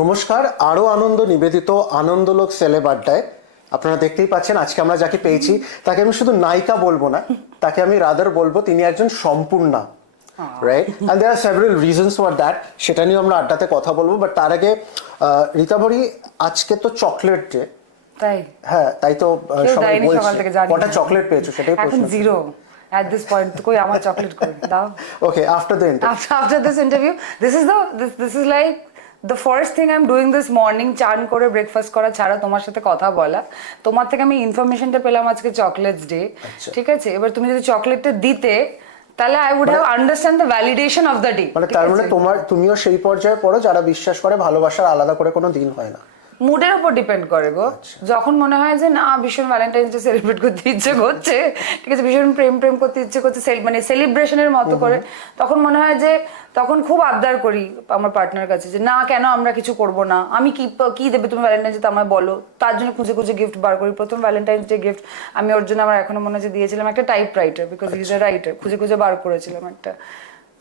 নমস্কার, আরও আনন্দ নিবেদিত আনন্দলোক সেলেব আড্ডায় আপনারা দেখতেই পাচ্ছেন আজকে আমরা যাকে পেয়েছি তাকে আমি শুধু নায়িকা বলবো না, তাকে আমি রাদার বলবো তিনি একজন সম্পূর্ণা, right? And there are several reasons for that, সেটা নিয়ে আমরা আড্ডাতে কথা বলবো। বাট তার আগে রীতাভরি, আজকে তো চকলেট ডে, তাই? হ্যাঁ, তাই তো সবাই বলছে কটা চকলেট পেয়েছো সেটাই প্রশ্ন। এখন জিরো at this point. কই আমার চকলেট কই দাও। Okay, after the interview. After this interview, this is like the first thing I'm doing this morning, চান করে ব্রেকফাস্ট করা ছাড়া তোমার সাথে কথা বলা। তোমার থেকে আমি ইনফরমেশনটা পেলাম আজকে চকলেটস ডে, ঠিক আছে? এবার তুমি যদি চকলেটটা দিতে তাহলে I would have understand the validation of the day. মানে তার মানে তুমিও সেই পর্যায়ে পড়ো যারা বিশ্বাস করে ভালোবাসার আলাদা করে কোনো দিন হয় না। মুডের উপর ডিপেন্ড করে গো। যখন মনে হয় যে না ভীষণ ভ্যালেন্টাইন্স ডে সেলিব্রেট করতে ইচ্ছে করছে, ঠিক আছে, ভীষণ প্রেম করতে ইচ্ছে করছে, মানে সেলিব্রেশনের মতো করে, তখন মনে হয় যে তখন খুব আবদার করি আমার পার্টনার কাছে যে না কেন আমরা কিছু করব না, আমি কি দেবে তুমি ভ্যালেন্টাইন্স ডে আমায় বলো। তার জন্য খুঁজে খুঁজে গিফট বার করি। প্রথম ভ্যালেন্টাইন্স ডে গিফট আমি ওর জন্য আমার এখনো মনে হচ্ছে দিয়েছিলাম একটা type writer, because he is a writer. খুঁজে খুঁজে বার করেছিলাম একটা।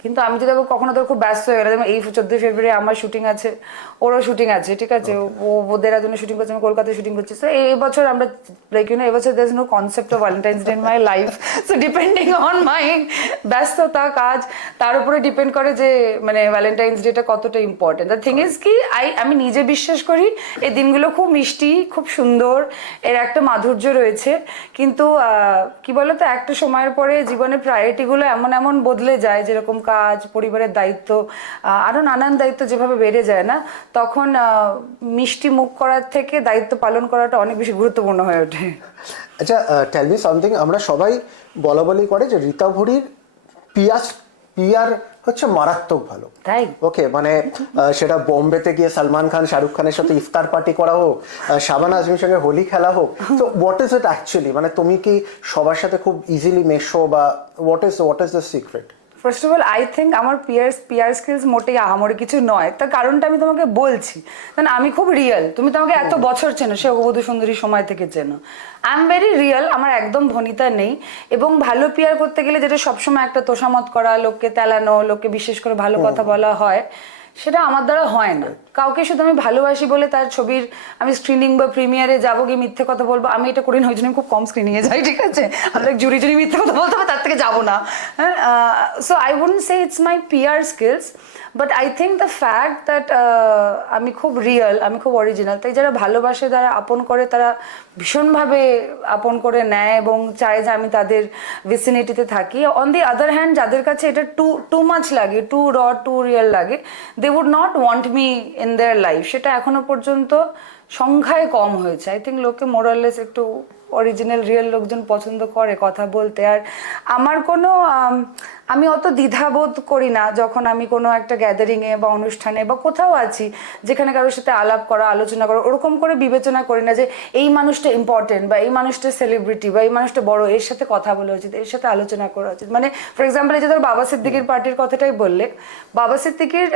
কিন্তু আমি যদি কখনো তোর খুব ব্যস্ত হয়ে গেলাম, এই 14 ফেব্রুয়ারি আমার শুটিং আছে, ওরও শুটিং আছে, ঠিক আছে, ও দেরাদুনে শুটিং করছে, আমি কলকাতায় শুটিং করছি। সো এই বছর আমরা লাইক এবছর there is no concept of Valentine's day in my life. So depending on my ব্যস্ততা, কাজ, তার উপরে ডিপেন্ড করে যে মানে ভ্যালেন্টাইন্স ডেটা কতটা ইম্পর্টেন্ট। দ্য থিং ইজ কি আমি নিজে বিশ্বাস করি এই দিনগুলো খুব মিষ্টি, খুব সুন্দর, এর একটা মাধুর্য রয়েছে। কিন্তু কি বলতো, একটা সময়ের পরে জীবনের প্রায়োরিটিগুলো এমন বদলে যায়, যেরকম কাজ, পরিবারের দায়িত্ব, আরো নানান দায়িত্ব যেভাবে বেড়ে যায় না, তখন মিষ্টি মুখ করার থেকে দায়িত্ব পালন করাটা অনেক বেশি গুরুত্বপূর্ণ হয়ে ওঠে। আচ্ছা, টেল মি সামথিং। আমরা সবাই বলি করে যে রীতাভরির পিয়ার হচ্ছে মারাত্মক ভালো, তাই? ওকে, মানে সেটা বোম্বেতে গিয়ে সালমান খান শাহরুখ খানের সাথে ইফতার পার্টি করা হোক, শাবানা আজমির সঙ্গে হোলি খেলা হোক, তো হোয়াট ইজ ইট অ্যাকচুয়ালি? মানে তুমি কি সবার সাথে খুব ইজিলি মেশো, বা what is the secret? First of all I think আমার পিয়ার স্কিলস মোটেই আহামরি কিছু নয়। তার কারণটা আমি তোমাকে বলছি। কারণ আমি খুব রিয়েল। তুমি তোমাকে এত বছর চেনো, সে অবধূ সুন্দরী সময় থেকে চেনো। আই এম ভেরি রিয়েল, আমার একদম ভনিতা নেই। এবং ভালো পিয়ার করতে গেলে যেটা সবসময় একটা তোষামত করা, লোককে তেলানো, লোককে বিশেষ করে ভালো কথা বলা হয়, সেটা আমার দ্বারা হয় না। কাউকে শুধু আমি ভালোবাসি বলে তার ছবির আমি স্ক্রিনিং বা প্রিমিয়ারে যাবো গিয়ে মিথ্যে কথা বলবো, আমি এটা করি না। ওই জন্য আমি খুব কম স্ক্রিনিংয়ে যাই, ঠিক আছে? আমরা জুড়ি মিথ্যে কথা বলতে হবে, তার থেকে যাবো না। হ্যাঁ, so I wouldn't say it's my peer skills, but I think the fact that আমি খুব রিয়েল, আমি খুব অরিজিনাল। তাই যারা ভালোবাসে, যারা আপন করে, তারা ভীষণভাবে আপন করে নেয় এবং চায় যে আমি তাদের ভিসিনিটিতে থাকি। অন দি আদার হ্যান্ড, যাদের কাছে এটা টু মাচ লাগে, টু র, টু রিয়েল লাগে, they would not want me in their life. সেটা এখনো পর্যন্ত সংখ্যায় কম হয়েছে। আই থিঙ্ক লোকে মোরাললেস একটু অরিজিনাল রিয়েল লোকজন পছন্দ করে কথা বলতে। আর আমার কোনো আমি অত দ্বিধাবোধ করি না যখন আমি কোনো একটা গ্যাদারিংয়ে বা অনুষ্ঠানে বা কোথাও আছি যেখানে কারোর সাথে আলাপ করা, আলোচনা করা, ওরকম করে বিবেচনা করি না যে এই মানুষটা ইম্পর্টেন্ট বা এই মানুষটা সেলিব্রিটি বা এই মানুষটা বড়, এর সাথে কথা বলা উচিত, এর সাথে আলোচনা করা উচিত। মানে ফর এক্সাম্পল, এই যে ধর বাবা সিদ্দিকির পার্টির কথাটাই বললে, বাবা সিদ্দিকির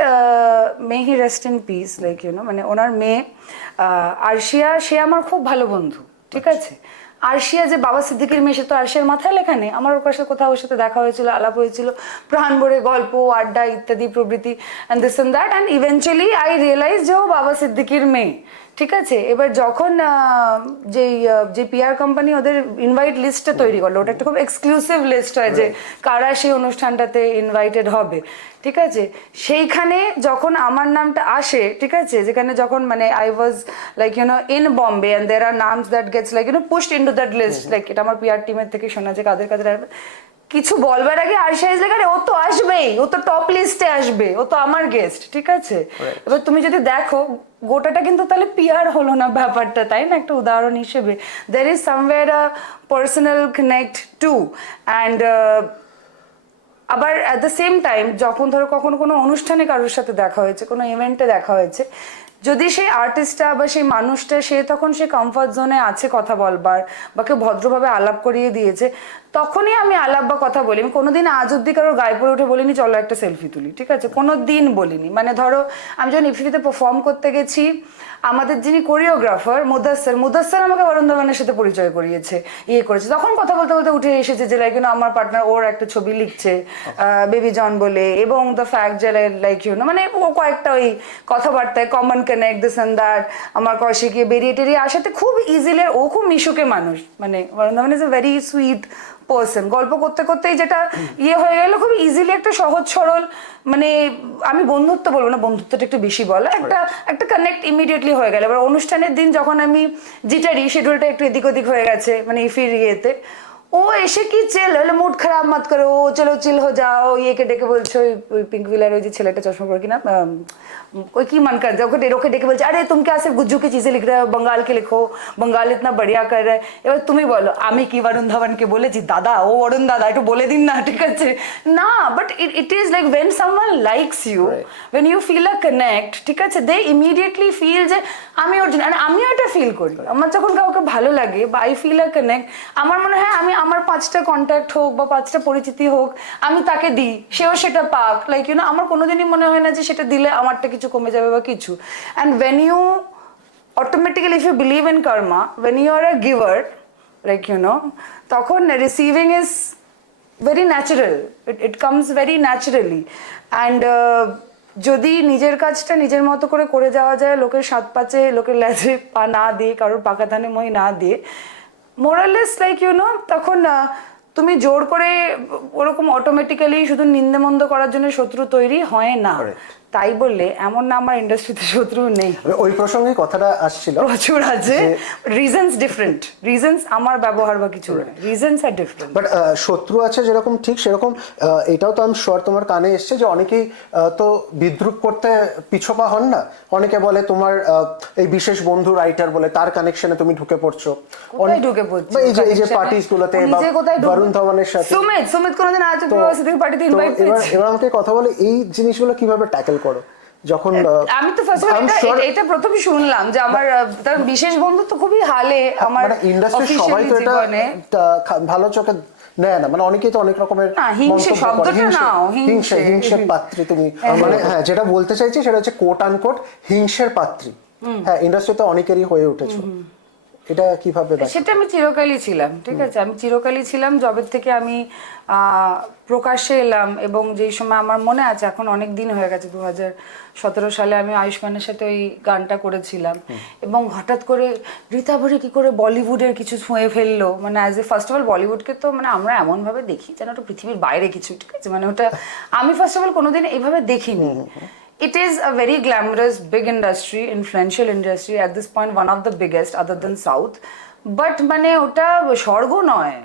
মে he rest in peace, like মানে ওনার মেয়ে আরশিয়া, সে আমার খুব ভালো বন্ধু, ঠিক আছে? আরশিয়া যে বাবা সিদ্দিকির মেয়ে, সে তো আরশিয়ার মাথায় লেখা নেই। আমার ওর কাছে কোথাও ওর সাথে দেখা হয়েছিল, আলাপ হয়েছিল, প্রাণ ভরে গল্প, আড্ডা ইত্যাদি প্রভৃতি, and this and that, and eventually I realise যে ও বাবা সিদ্দিকির মেয়ে, ঠিক আছে? এবার যখন যে পিআর কোম্পানি ওদের ইনভাইট লিস্টটা তৈরি করলো, ওটা একটা খুব এক্সক্লুসিভ লিস্ট হয় যে কারা সেই অনুষ্ঠানটাতে ইনভাইটেড হবে, ঠিক আছে? সেইখানে যখন আমার নামটা আসে, ঠিক আছে, যেখানে যখন মানে I was like in Bombay, and there are names that gets like pushed into that list, like এটা আমার পিআর টিমের থেকে শোনা যে কাদের কিছু বলবার আগে আরশিয়া ইজ লাইক, আরে ও তো আসবেই, ও তো টপ লিস্টে আসবে, ও তো আমার গেস্ট, ঠিক আছে? এবার তুমি যদি দেখো গোটাটা কিন্তু তাহলে পিআর হলো না ব্যাপারটা, তাই না? একটা উদাহরণ হিসেবে there is somewhere a personal connect to. And আবার অ্যাট দ্য সেম টাইম যখন ধরো কখনো কোনো অনুষ্ঠানে কারোর সাথে দেখা হয়েছে, কোনো ইভেন্টে দেখা হয়েছে, যদি সেই আর্টিস্টটা বা সেই মানুষটা সে তখন সে কমফর্ট জোনে আছে কথা বলবার বা কেউ ভদ্রভাবে আলাপ করিয়ে দিয়েছে, তখনই আমি আলাপ বা কথা বলি। আমি কোনোদিন আজ অব্দি কারোর গায়ে পড়ে উঠে বলিনি চলো একটা সেলফি তুলি, ঠিক আছে, কোনো দিন বলিনি। মানে ধরো আমি যখন ইফিতে পারফর্ম করতে গেছি, আমাদের যিনি কোরিওগ্রাফার মুদাস্সার আমাকে বরুণ ধাওয়ানের সাথে পরিচয় করিয়েছে, করেছে, তখন কথা বলতে বলতে উঠে এসেছে যে লাইক আমার পার্টনার ওর একটা ছবি লিখছে বেবি জন বলে, এবং দ্য ফ্যাক্ট যে লাইক মানে ও কয়েকটা ওই কথাবার্তায় common connect this and that আমার কৌশিকে বেরিয়ে টেরিয়ে আসাতে খুব ইজিলি, ও খুব মিশুকে মানুষ, মানে Varun Dhawan is a very sweet person. গল্প করতে করতেই যেটা হয়ে গেল খুব ইজিলি, একটা সহজ সরল, মানে আমি বন্ধুত্ব বলবো না, বন্ধুত্বটা একটু বেশি বলা, একটা কানেক্ট ইমিডিয়েটলি হয়ে গেল। এবার অনুষ্ঠানের দিন যখন আমি জিটারি শিডিউলটা একটু এদিক ওদিক হয়ে গেছে, মানে ইফির ইয়েতে ও এসে কি চিল হলে মুড খারাপ মত করো, চলো চিল হো যাও, কে ডেকে বলছে ওই পিঙ্ক বিলার ওই যে ছেলেটা চশমা পরে কিনা कोई की मन कर दे, ওকে ডেকে বলছে আরে তুমি क्या सिर्फ गुज्जू की चीजें लिख रहे हो, बंगाल के लिखो, बंगाल इतना बढ़िया कर रहा है। এবার তুমি বলো আমি কি বরুণ ধাওয়ানকে বলেছি দাদা ও অরুণ দাদা একটু বলে দিন না, ঠিক আছে না, but it is like when someone likes you, when you feel a connect, ঠিক আছে, they immediately feel যে আমি ওর জন্য, আমিও এটা ফিল করি। আমার যখন কাউকে ভালো লাগে বা আই ফিল আ কানেক্ট, আমার মনে হয় আমি আমার 5টা কন্ট্যাক্ট হোক বা 5টা পরিচিতি হোক আমি তাকে দিই, সেও সেটা পাক, লাইক আমার কোনোদিনই মনে হয় না যে সেটা দিলে আমারটা কিছু কমে যাবে বা কিছু। And when you automatically, if you believe in karma, when you are a giver, like তখন receiving is very natural, it comes very naturally. And যদি নিজের কাজটা নিজের মতো করে করে যাওয়া যায়, লোকের সাত পাচে লোকের লেজে পা না দিয়ে, কারোর পাকা ধানে মই না দিয়ে, মোরালেস লাইক তখন তুমি জোর করে ওরকম অটোমেটিক্যালি শুধু নিন্দে মন্দ করার জন্য শত্রু তৈরি হয় না। তাই বললে এমন না আমার ইন্ডাস্ট্রিতে শত্রু নেই, ওই প্রসঙ্গে কথাটা আসছিল, প্রচুর আছে, রিজনস ডিফারেন্ট, রিজনস আমার ব্যবহার বা কিছু নয়, রিজনস আর ডিফারেন্ট। বাট শত্রু আছে যেরকম ঠিক সেরকম এটাও তো আমি শিওর তোমার কানে এসছে যে অনেকেই তো বিদ্রুপ করতে পিছপা হন না, অনেকে বলে তোমার এই বিশেষ বন্ধু রাইটার বলে তার কানেকশনে তুমি ঢুকে পড়ছো, অনেক ঢুকে পড়ছো এই যে পার্টিস গুলোতে বা বরুণ ধাওয়ানের সাথে। সুমিত কোনদিন আজ থেকে পার্টিতে ইনভাইট করেছে? এবার আমাকে কথা বলে এই জিনিসগুলো কিভাবে ট্যাকেল করো যখন? আমি তো এটা প্রথম শুনলাম যে আমার তার বিশেষ বন্ধু তো খুবই হালে, আমার ইন্ডাস্ট্রির সবাই তো এটা ভালো চোখে নেয় না, মানে অনেকেই তো অনেক রকমের হিংসে শব্দটা নাও, হিংসের পাত্রী তুমি, মানে হ্যাঁ যেটা বলতে চাইছি সেটা হচ্ছে কোট আনকোট হিংসের পাত্রী। হ্যাঁ ইন্ডাস্ট্রিতে অনেকেরই হয়ে উঠেছে, এটা কিভাবে? সেটা আমি চিরকালই ছিলাম, ঠিক আছে, আমি চিরকালই ছিলাম জবের থেকে আমি প্রকাশ্যে এলাম। এবং যেই সময় আমার মনে আছে, এখন অনেক দিন হয়ে গেছে, 2017 সালে আমি আয়ুষ্মানের সাথে ওই গানটা করেছিলাম, এবং হঠাৎ করে রীতাভরি কি করে বলিউডের কিছু ছুঁয়ে ফেললো, মানে as a first of all বলিউডকে তো মানে আমরা এমনভাবে দেখি যেন ওটা পৃথিবীর বাইরে কিছু, ঠিক আছে, মানে ওটা আমি ফার্স্ট অফ অল কোনোদিন এইভাবে দেখিনি। It is a very glamorous, big industry, influential industry at this point, one of the biggest other than South. But মানে ওটা স্বর্গ নয়,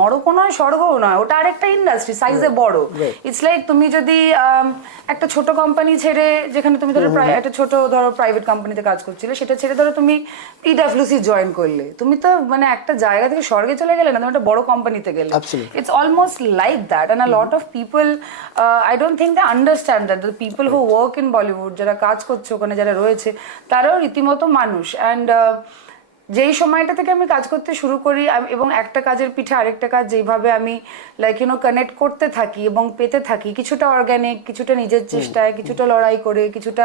নরকও নয়, স্বর্গও নয়, ওটা আরেকটা ইন্ডাস্ট্রি, সাইজে বড়। ইটস লাইক তুমি যদি একটা ছোট কোম্পানি ছেড়ে, যেখানে তুমি ধরো একটা ছোট ধরো প্রাইভেট কোম্পানিতে কাজ করছিলে, সেটা ছেড়ে ধরো তুমি পিডব্লিউসি জয়েন করলে, তুমি তো মানে একটা জায়গা থেকে স্বর্গে চলে গেলে না, তুমি একটা বড় কোম্পানিতে গেলে। It's almost like that, and a lot of people I don't think they understand that the people who work in Bollywood, যারা কাজ করছে ওখানে যারা রয়েছে, তারাও রীতিমতো মানুষ। অ্যান্ড যেই সময়টা থেকে আমি কাজ করতে শুরু করি, এবং একটা কাজের পিঠে আরেকটা কাজ যেইভাবে আমি লাইক কানেক্ট করতে থাকি এবং পেতে থাকি, কিছুটা অর্গানিক, কিছুটা নিজের চেষ্টায়, কিছুটা লড়াই করে, কিছুটা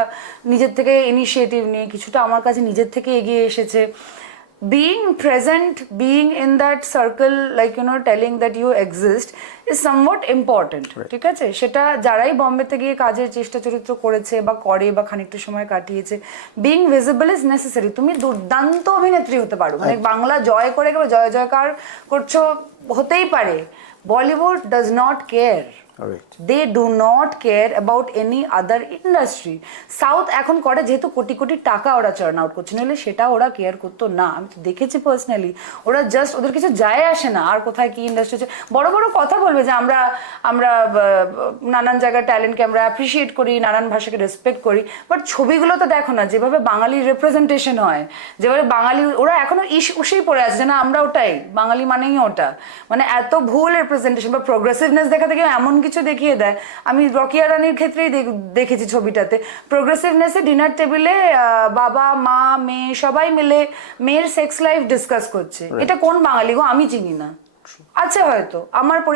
নিজের থেকে ইনিশিয়েটিভ নিয়ে, কিছুটা আমার কাছে নিজের থেকে এগিয়ে এসেছে। being present, being in that circle, like telling that you exist is somewhat important, ঠিক আছে, সেটা যারাই বম্বেতে গিয়ে কাজের চেষ্টা চরিত্র করেছে বা করে বা খানিকটা সময় কাটিয়েছে, being visible is necessary. তুমি দুর্দান্ত অভিনেত্রী হতে পারো, মানে বাংলা জয় করে জয় জয়কার করছো, হতেই পারে, Bollywood does not care. They do not care about any other industry. South এখন করে যেহেতু কোটি কোটি টাকা ওরা চার্ন আউট করছে, নাহলে সেটা ওরা কেয়ার করতো না। আমি তো দেখেছি পার্সোনালি, ওরা জাস্ট ওদের কিছু যায় আসে না আর কোথায় কি ইন্ডাস্ট্রি আছে। বড় বড় কথা বলবে যে আমরা নানান জায়গায় ট্যালেন্টকে আমরা অ্যাপ্রিসিয়েট করি, নানান ভাষাকে রেসপেক্ট করি, বাট ছবিগুলো তো দেখো না যেভাবে বাঙালির রিপ্রেজেন্টেশন হয়, যেভাবে বাঙালি, ওরা এখনো উসেই পড়ে আছে যে না আমরা ওটাই বাঙালি মানেই ওটা, মানে এত ভুল রিপ্রেজেন্টেশন বা প্রোগ্রেসিভনেস দেখা থেকে এমন কিছু কিছু দেখিয়ে দেয়। আমি রকিয়া রানীর ক্ষেত্রেই দেখেছি ছবিটাতে, প্রোগ্রেসিভনেসে ডিনার টেবিলে বাবা মা মেয়ে সবাই মিলে মেয়ের সেক্স লাইফ ডিসকাস করছে। এটা কোন বাঙালি গো? আমি চিনি না। আছে হয়তো,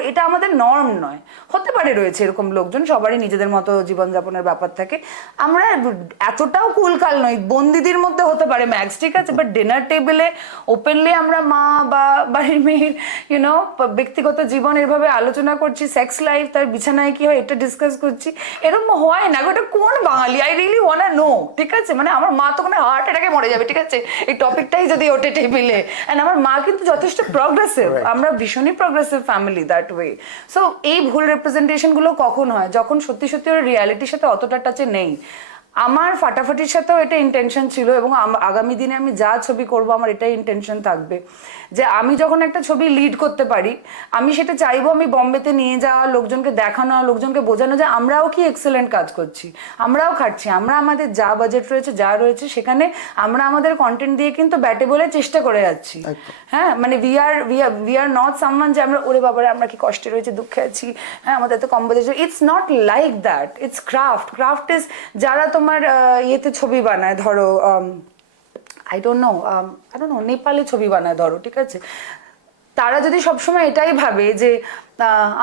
এটা আমাদের নর্ম নয়। হতে পারে রয়েছে এরকম লোকজন, সবারই নিজেদের মতো জীবনযাপনের ব্যাপার থাকে। আমরা এতটাও কুলকাল নই, বন্দিদির মধ্যে হতে পারে ম্যাক্স, ঠিক আছে, বাট ডিনার টেবিলে ওপেনলি আমরা মা বা বাড়ির মেয়ের ব্যক্তিগত জীবন এভাবে আলোচনা করছি, সেক্স লাইফ, তার বিছানায় কি হয় এটা ডিসকাস করছি, এরকম হয় না। ওটা কোন বাঙালি? আই রিয়েলি ওয়ান্ট নো, ঠিক আছে? মানে আমার মা তো কোনো হার্ট অ্যাটাকে মরে যাবে, ঠিক আছে, এই টপিকটাই যদি ওঠে টেবিলে। অ্যান্ড আমার মা কিন্তু যথেষ্ট প্রগ্রেসিভ, আমরা ভীষণই progressive family that way. So এই ভুল রিপ্রেজেন্টেশন গুলো কখন হয়? যখন সত্যি সত্যি ওর রিয়ালিটির সাথে অতটা টাচে নেই। আমার ফাটাফাটির সাথেও এটা ইন্টেনশন ছিল, এবং আগামী দিনে আমি যা ছবি করব আমার এটাই ইন্টেনশন থাকবে যে আমি যখন একটা ছবি লিড করতে পারি, আমি সেটা চাইবো আমি বম্বেতে নিয়ে যাওয়া, লোকজনকে দেখানো, লোকজনকে বোঝানো যে আমরাও কি এক্সেলেন্ট কাজ করছি, আমরাও খাচ্ছি, আমরা আমাদের যা বাজেট রয়েছে যা রয়েছে সেখানে আমরা আমাদের কন্টেন্ট দিয়ে কিন্তু ব্যাটে বলে চেষ্টা করে যাচ্ছি। হ্যাঁ, মানে উই আর নট সামওয়ান যে আমরা ওরে বাবারে আমরা কি কষ্টে রয়েছে, দুঃখে আছি, হ্যাঁ আমাদের এত কম budget. It's not like that, it's craft is, যারা তোমার ইয়েতে ছবি বানায়, ধরো আই ডোন্ট নো নেপালে ছবি বানায় ধরো, ঠিক আছে, তারা যদি সবসময় এটাই ভাবে যে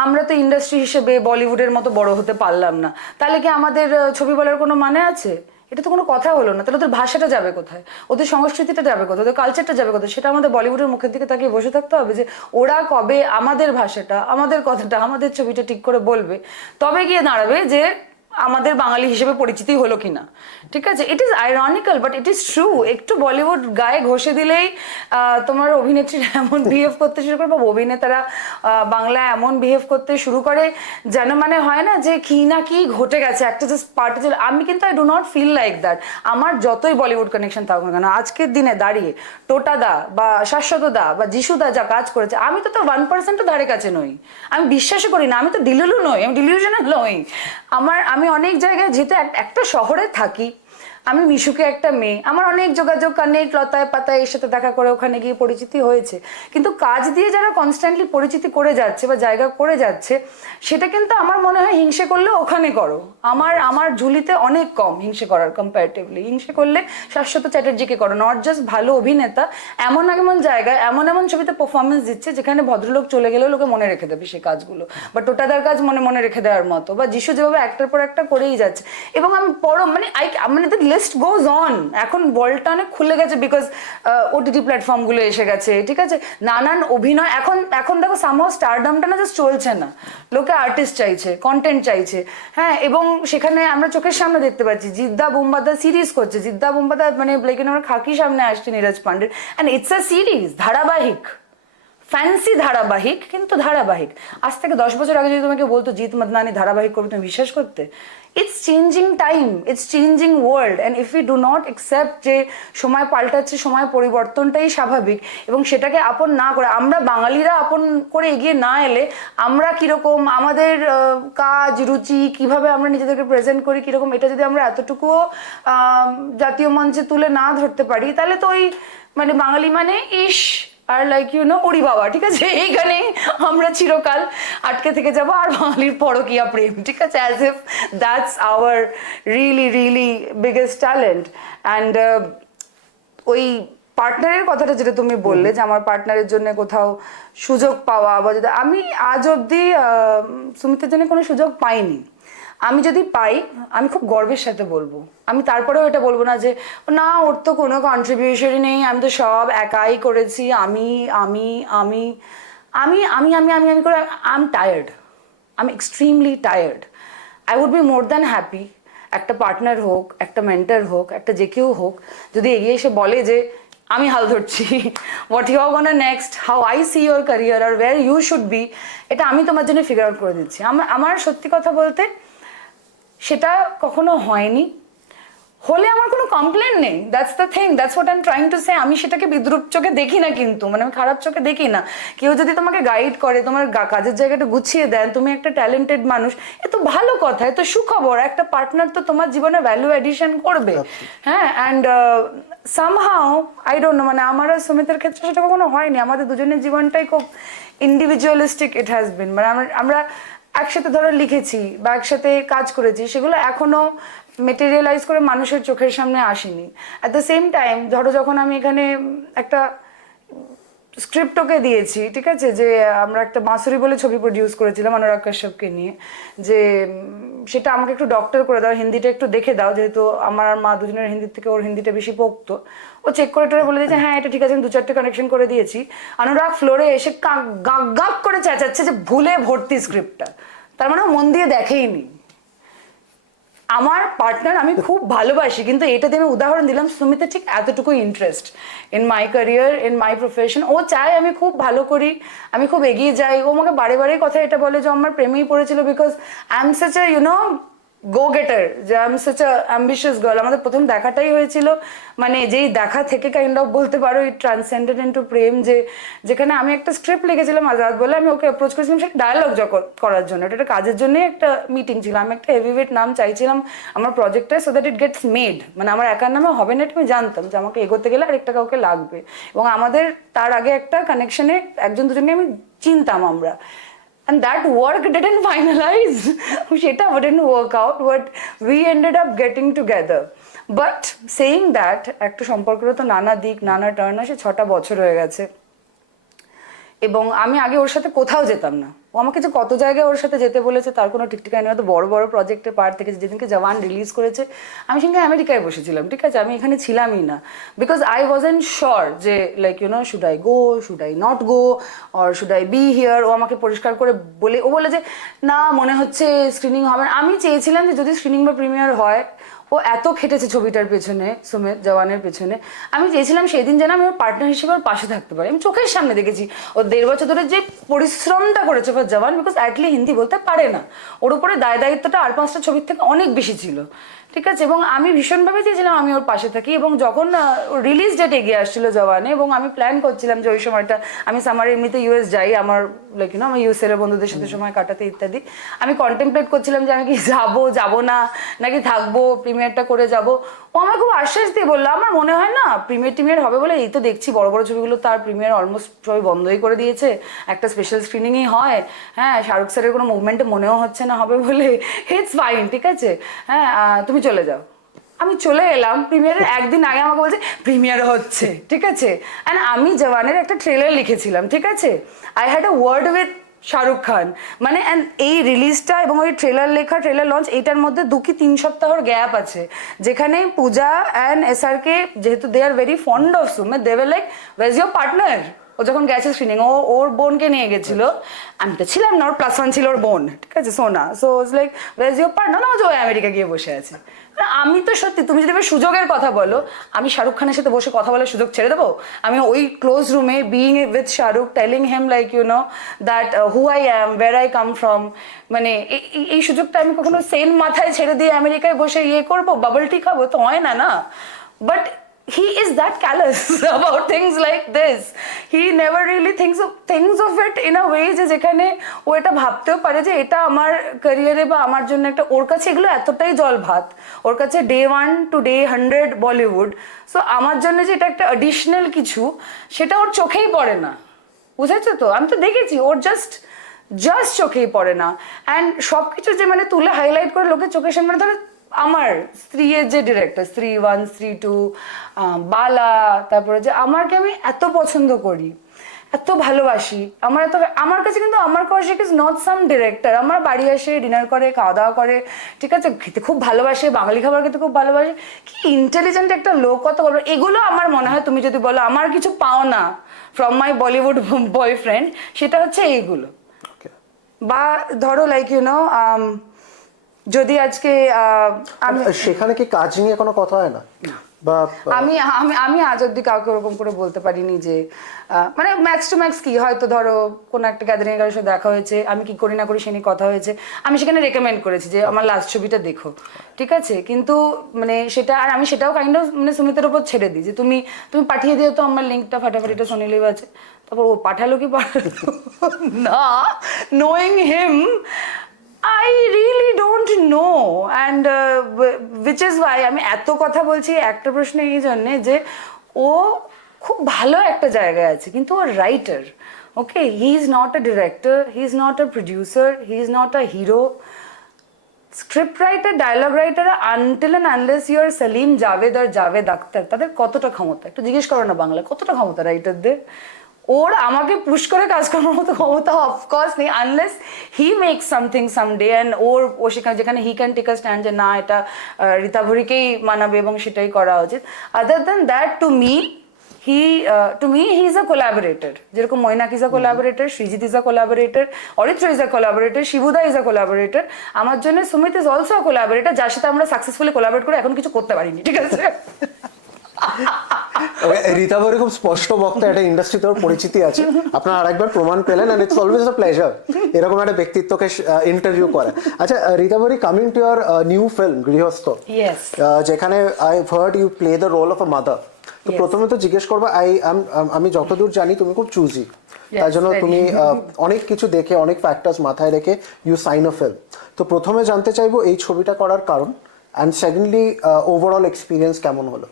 আমরা তো ইন্ডাস্ট্রি হিসেবে বলিউডের মতো বড় হতে পারলাম না, তাহলে কি আমাদের ছবি বলার কোনো মানে আছে? এটা তো কোনো কথা হলো না। তাহলে ওদের ভাষাটা যাবে কোথায়, ওদের সংস্কৃতিটা যাবে কোথায়, ওদের কালচারটা যাবে কোথায়? সেটা আমাদের বলিউডের মুখের দিকে তাকিয়ে বসে থাকতে হবে যে ওরা কবে আমাদের ভাষাটা, আমাদের কথাটা, আমাদের ছবিটা ঠিক করে বলবে, তবে গিয়ে দাঁড়াবে যে আমাদের বাঙালি হিসেবে পরিচিতি হলো কিনা, ঠিক আছে? It is ironical but it is true. একটু বলিউড গায়ে ঘষে দিলেই তোমার অভিনেত্রীরা এমন বিহেভ করতে শুরু করে, বা অভিনেতারা বাংলায় এমন বিহেভ করতে শুরু করে যেন মানে হয় না যে কি না কি ঘটে গেছে, একটা জাস্ট পার্টি। আমি কিন্তু I do not feel like that. আমার যতই বলিউড কানেকশন থাকুক না কেন, আজকের দিনে দাঁড়িয়ে টোটাদা বা শাশ্বতদা বা যিশুদা যা কাজ করেছে, আমি তো 1% ধারে কাছে নই। আমি বিশ্বাসই করি না, আমি তো ডিলুলু নই, আমি ডিলিউশনাল নই। আমি অনেক জায়গায় যেহেতু একটা শহরে থাকি, আমি মিশুকে একটা মেয়ে, আমার অনেক যোগাযোগ কানেক্ট, লতায় পাতায় এর সাথে দেখা করে ওখানে গিয়ে পরিচিতি হয়েছে, কিন্তু কাজ দিয়ে যারা কনস্ট্যান্টলি পরিচিতি করে যাচ্ছে বা জায়গা করে যাচ্ছে, সেটা কিন্তু আমার মনে হয় হিংসে করলে ওখানে করো। আমার ঝুলিতে অনেক কম হিংসে করার কম্পারেটিভলি। হিংসে করলে শাশ্বত চ্যাটার্জিকে করো, নট জাস্ট ভালো অভিনেতা, এমন এমন জায়গায় এমন ছবিতে পারফরমেন্স দিচ্ছে যেখানে ভদ্রলোক চলে গেলেও লোকে মনে রেখে দেবে সেই কাজগুলো, বা টোটাদার কাজ মনে রেখে দেওয়ার মতো, বা যিশু যেভাবে একটার পর একটা করেই যাচ্ছে। এবং আমি মানে লিস্ট গোজ অন। এখন বলটা অনেক খুলে গেছে বিকজ ওটিটি প্ল্যাটফর্মগুলো এসে গেছে, ঠিক আছে, নানান অভিনয়। এখন দেখো সামহাও স্টারডামটা না জাস্ট চলছে না, লোকে আর্টিস্ট চাইছে, কন্টেন্ট চাইছে। হ্যাঁ, এবং সেখানে আমরা চোখের সামনে দেখতে পাচ্ছি জিদ্দা বোম্বাদা সিরিজ করছে, জিদ্দা বোম্বাদা মানে ব্লেকেন আমার খাকি সামনে আসছে নীরজ পান্ডের, অ্যান্ড ইটস আ সিরিজ, ধারাবাহিক, ফ্যান্সি ধারাবাহিক, কিন্তু ধারাবাহিক। আজ থেকে 10 বছর আগে যদি তোমাকে বলতো জিৎ মাদনানি ধারাবাহিক করবে, তুমি বিশ্বাস করতে? It's changing time, it's changing world, and if you do not accept যে সময় পাল্টাচ্ছে, সময় পরিবর্তনটাই স্বাভাবিক, এবং সেটাকে আপন না করে, আমরা বাঙালিরা আপন করে এগিয়ে না এলে আমরা কিরকম, আমাদের কাজ রুচি কিভাবে আমরা নিজেদেরকে প্রেজেন্ট করি কিরকম, এটা যদি আমরা এতটুকুও জাতীয় মঞ্চে তুলে না ধরতে পারি, তাহলে তো ওই মানে বাঙালি মানে ইস আর লাইক ওরি বাবা, ঠিক আছে, এইখানে আমরা চিরকাল আটকে থেকে যাব, আর বাঙালির পরকীয়া প্রেম, ঠিক আছে, as if that's our really biggest talent. And ওই পার্টনারের কথাটা যেটা তুমি বললে যে আমার পার্টনারের জন্য কোথাও সুযোগ পাওয়া, বা যদি আমি আজ অব্দি সুমিতের জন্য কোনো সুযোগ পাইনি, আমি যদি পাই আমি খুব গর্বের সাথে বলবো। আমি তারপরেও এটা বলবো না যে না ওর তো কোনো কন্ট্রিবিউশনই নেই, আমি তো সব একাই করেছি, আমি আমি আমি আমি আমি আমি আমি আমি করে I'm tired, I'm extremely tired. I would be more than happy একটা পার্টনার হোক, একটা মেন্টর হোক, একটা যে কেউ হোক, যদি এগিয়ে এসে বলে যে আমি হাল ধরছি, what you are gonna next, how I see your career আর ওয়্যার ইউ শুড বি, এটা আমি তোমার জন্য ফিগার আউট করে দিচ্ছি। আমার সত্যি কথা বলতে সেটা কখনো হয়নি, হলে আমার কোনো কমপ্লেন নেই, that's the thing, that's what I am trying to say. আমি সেটাকে বিদ্রুপ চোখে দেখি না, কিন্তু মানে আমি খারাপ চোখে দেখি না। কেউ যদি তোমাকে গাইড করে, তোমার কাজের জায়গাটা গুছিয়ে দেন, তুমি একটা ট্যালেন্টেড মানুষ, এ তো ভালো কথা, এ তো সুখবর। একটা পার্টনার তো তোমার জীবনে ভ্যালু এডিশন করবে। হ্যাঁ, and somehow I don't know, মানে আমার আর সুমিতের ক্ষেত্রে সেটা কখনো হয়নি। আমাদের দুজনের জীবনটাই খুব ইন্ডিভিজুয়ালিস্টিক ইট হ্যাজ বিন, মানে আমরা একসাথে ধরো লিখেছি বা একসাথে কাজ করেছি, সেগুলো এখনো মেটেরিয়ালাইজ করে মানুষের চোখের সামনে আসেনি। অ্যাট দ্য সেম টাইম ধরো যখন আমি এখানে একটা স্ক্রিপ্ট ওকে দিয়েছি, ঠিক আছে, যে আমরা একটা বাঁশুরি বলে ছবি প্রডিউস করেছিলাম অনুরাগ কাশ্যপকে নিয়ে, যে সেটা আমাকে একটু ডক্টর করে দাও, হিন্দিটা একটু দেখে দাও, যেহেতু আমার আর মা দুজনের হিন্দির থেকে ওর হিন্দিটা বেশি পোক্তো। ও চেক করে টোরে বলে দিয়েছে হ্যাঁ এটা ঠিক আছে, আমি 2-4টে কানেকশন করে দিয়েছি। অনুরাগ ফ্লোরে এসে গাক গাক করে চেঁচাচ্ছে যে ভুলে ভর্তি স্ক্রিপ্টটা, তার মানে ও মন দিয়ে দেখেইনি। আমার পার্টনার আমি খুব ভালোবাসি, কিন্তু এটাতে আমি উদাহরণ দিলাম সুমিতের ঠিক এতটুকু interest in my career, in my profession. ও চায় আমি খুব ভালো করি, আমি খুব এগিয়ে যাই। ও আমাকে বারে বারে কথা এটা বলে যে আমার প্রেমেই পড়েছিল, because I am such a go getter, যে I am such a ambitious girl. আমাদের প্রথম দেখাটাই হয়েছিল, মানে যেই দেখা থেকে কাইন্ড অফ বলতে পারো ইট ট্রান্সেন্ডেড ইনটু প্রেম, যে যেখানে আমি একটা স্ক্রিপ্ট লিখেছিলাম আজাদ বলে, আমি ওকে অ্যাপ্রোচ করেছিলাম সেটা ডায়ালগ করার জন্য, এটা একটা কাজের জন্যই একটা মিটিং ছিল। আমি একটা হেভিওয়েট নাম চাইছিলাম আমার প্রজেক্টে, so that it gets made, মানে আমার একার নামে হবে না, এটা আমি জানতাম যে আমাকে এগোতে গেলে আরেকটা কাউকে লাগবে। এবং আমাদের তার আগে একটা কানেকশনে একজন দুজনকে আমি চিনতাম আমরা, and that work didn't finalize. সেটা didn't work out, but we ended up getting together. But saying that, একটা সম্পর্কের তো নানা দিক নানা টার্ন আসে, 6টা বছর হয়ে গেছে এবং আমি আগে ওর সাথে কোথাও যেতাম না। ও আমাকে যে কত জায়গায় ওর সাথে যেতে বলেছে তার কোনো ঠিক ঠিকানা নেই। হয়তো বড় বড় প্রজেক্টের পার্ট থেকে, যেদিনকে জওয়ান রিলিজ করেছে আমি সেদিনকে আমেরিকায় বসেছিলাম, ঠিক আছে, আমি এখানে ছিলামই না, বিকজ আই ওয়াজন্ট শিওর যে like should I go, should I not go, or should I be here. ও আমাকে পরিষ্কার করে ও বলে যে না মনে হচ্ছে স্ক্রিনিং হবে না। আমি চেয়েছিলাম যে যদি স্ক্রিনিং বা প্রিমিয়ার হয়, ও এত খেটেছে ছবিটার পেছনে, সুমিত জওয়ানের পেছনে, আমি চেয়েছিলাম সেই দিন যেন আমি ওর পার্টনার হিসেবে ওর পাশে থাকতে পারি। আমি চোখের সামনে দেখেছি ও 1.5 বছর ধরে যে পরিশ্রমটা করেছে for jawan, because Atlee Hindi বলতে পারে না, ওর উপরে দায়িত্বটা আর 5টা ছবির থেকে অনেক বেশি ছিল, ঠিক আছে। এবং আমি ভীষণভাবে চেয়েছিলাম আমি ওর পাশে থাকি। এবং যখন রিলিজ ডেট এগিয়ে আসছিল জওয়ানে, এবং আমি প্ল্যান করছিলাম যে ওই সময়টা আমি সামারে এমনিতে ইউএস যাই, আমার লাইক আমার ইউএসএর বন্ধুদের সাথে সময় কাটাতে ইত্যাদি, আমি কন্টেমপ্লেট করছিলাম যে আমি কি যাবো না নাকি থাকবো, প্রিমিয়ারটা করে যাব। ও আমার খুব আশ্বাস দিয়ে বললো আমার মনে হয় না প্রিমিয়ার হবে বলে, এই তো দেখছি বড় বড় ছবিগুলো তার প্রিমিয়ার অলমোস্ট সবাই বন্ধই করে দিয়েছে, একটা স্পেশাল স্ক্রিনিংই হয়, হ্যাঁ শাহরুখ স্যারের কোনো মুভমেন্টে মনেও হচ্ছে না হবে বলে, ইটস ফাইন, ঠিক আছে, হ্যাঁ তুমি চলে যাও। আমি চলে এলাম, প্রিমিয়ারের একদিন আগে আমাকে বলছে প্রিমিয়ার হচ্ছে, ঠিক আছে। অ্যান্ড আমি জওয়ানের একটা ট্রেলার লিখেছিলাম, ঠিক আছে, I had a word with Shahrukh Khan, মানে এই রিলিজটা এবং ওই ট্রেলার লেখা, ট্রেলার লঞ্চ, এইটার মধ্যে 2 কি 3 সপ্তাহর গ্যাপ আছে, যেখানে পূজা অ্যান্ড SRK যেহেতু they are very fond of Sumit, they were like where is your partner. ও যখন গেছে স্ক্রিনিং, ওর বোনকে নিয়ে গেছিল, আমি তো ছিলাম না, ওর +1 ছিল ওর বোন, ঠিক আছে, সোনা। So it's like where is your partner, না যে ওই আমেরিকা গিয়ে বসে আছে। আমি তো সত্যি, তুমি যদি সুযোগের কথা বলো, আমি শাহরুখ খানের সাথে বসে কথা বলার সুযোগ ছেড়ে দেবো? আমি ওই ক্লোজ রুমে being with Shahrukh, telling him like that who I am, where I come from, মানে এই সুযোগটা আমি কখনো সেন মাথায় ছেড়ে দিয়ে আমেরিকায় বসে করবো, বাবল টি খাবো? তো হয় না, না। But he is that callous about things like this. He never really thinks of it in a way যে যেখানে ও এটা ভাবতেও পারে যে এটা আমার ক্যারিয়ারে বা আমার জন্য একটা, ওর কাছে এগুলো এতটাই জল ভাত, ওর কাছে day 1 to day 100 Bollywood. So আমার জন্য যে এটা একটা অ্যাডিশনাল কিছু, সেটা ওর চোখেই পড়ে না, বুঝেছো তো? আমি তো দেখেছি ওর জাস্ট চোখেই পড়ে না। অ্যান্ড সবকিছু যে মানে তুলে হাইলাইট করে লোকের চোখের সামনে ধরে, আমার স্ত্রীর যে ডিরেক্টর, স্ত্রী 1, স্ত্রী 2, বালা, তারপরে যে আমারকে আমি এত পছন্দ করি, এত ভালোবাসি, আমার কাছে কিন্তু আমার Kaushik is not some director. আমার বাড়ি আসে, ডিনার করে, খাওয়া দাওয়া করে, ঠিক আছে, খেতে খুব ভালোবাসে, বাঙালি খাবার খেতে খুব ভালোবাসে, কি ইন্টেলিজেন্ট একটা লোক, কত বলবো। এগুলো আমার মনে হয় তুমি যদি বলো আমার কিছু পাও না ফ্রম মাই বলিউড বয়ফ্রেন্ড, সেটা হচ্ছে এইগুলো। বা ধরো লাইক যদি আজকে সেখানে কি কাজ নিয়ে কোনো কথা হয় না? বা আমি আমি আমি আজ অব্দি কাউকে ওরকম করে বলতে পারিনি যে মানে ম্যাক্স টু ম্যাক্স কি, হয়তো ধরো কোনো একটা গ্যাদারিং এর কারোর সাথে দেখা হয়েছে, আমি কি করি না করি সে নিয়ে কথা হয়েছে, আমি সেখানে রেকমেন্ড করেছি যে আমার লাস্ট ছবিটা দেখো, ঠিক আছে। কিন্তু মানে সেটা, আর আমি সেটাও কাইন্ড অফ মানে সুমিতের উপর ছেড়ে দিই যে তুমি পাঠিয়ে দিও তো আমার লিঙ্কটা, ফাটাফাটিটা সোনি লিভ আছে। তারপর ও পাঠালো কি পাঠালো না, knowing him I really don't know, and which is why আমি এত কথা বলছি একটা প্রশ্নে এই জন্যে যে ও খুব ভালো একটা জায়গায় আছে, কিন্তু ও writer, Okay, he's not a director, he's not a producer, he's not a hero. Script writer, dialogue writer, until and unless you are Salim Javed or Javed Akhtar, তাদের কতটা ক্ষমতা একটু জিজ্ঞেস করো না বাংলায়, কতটা ক্ষমতা রাইটারদের? ওর আমাকে পুশ করে কাজ করার মতো ক্ষমতা অফকোর্স নেই, unless he makes something someday and ও সেখানে যেখানে he can take a stand যে না এটা ঋতাভরিকেই মানাবে এবং সেটাই করা উচিত। Other than that to me he is a collaborator. যেরকম Mainak is a collaborator, Srijit is a collaborator, Aritra is a collaborator, শিবুদা is a collaborator. আমার জন্য Sumit is also a collaborator, যার সাথে আমরা সাকসেসফুলি কোলাবরেট করে এখন কিছু করতে পারিনি, ঠিক আছে? ঋতাভরি খুব স্পষ্ট বক্তা, একটা ইন্ডাস্ট্রিতে ওর পরিচিতি আছে, আপনারা আরেকবার প্রমাণ পেলেন, and it's always a pleasure এরকম একটা ব্যক্তিত্বকে ইন্টারভিউ করা। আচ্ছা Ritabhari, coming to your new film Grihastha, যেখানে I heard you play the role of a mother, তো প্রথমে তো জিজ্ঞেস করবো, আমি যতদূর জানি তুমি খুব চুজি, তাই জন্য তুমি অনেক কিছু দেখে অনেক ফ্যাক্টরস মাথায় রেখে ইউ সাইন আ ফিল্ম। তো প্রথমে জানতে চাইবো এই ছবিটা করার কারণ, অ্যান্ড সেকেন্ডলি ওভারঅল এক্সপিরিয়েন্স কেমন হলো?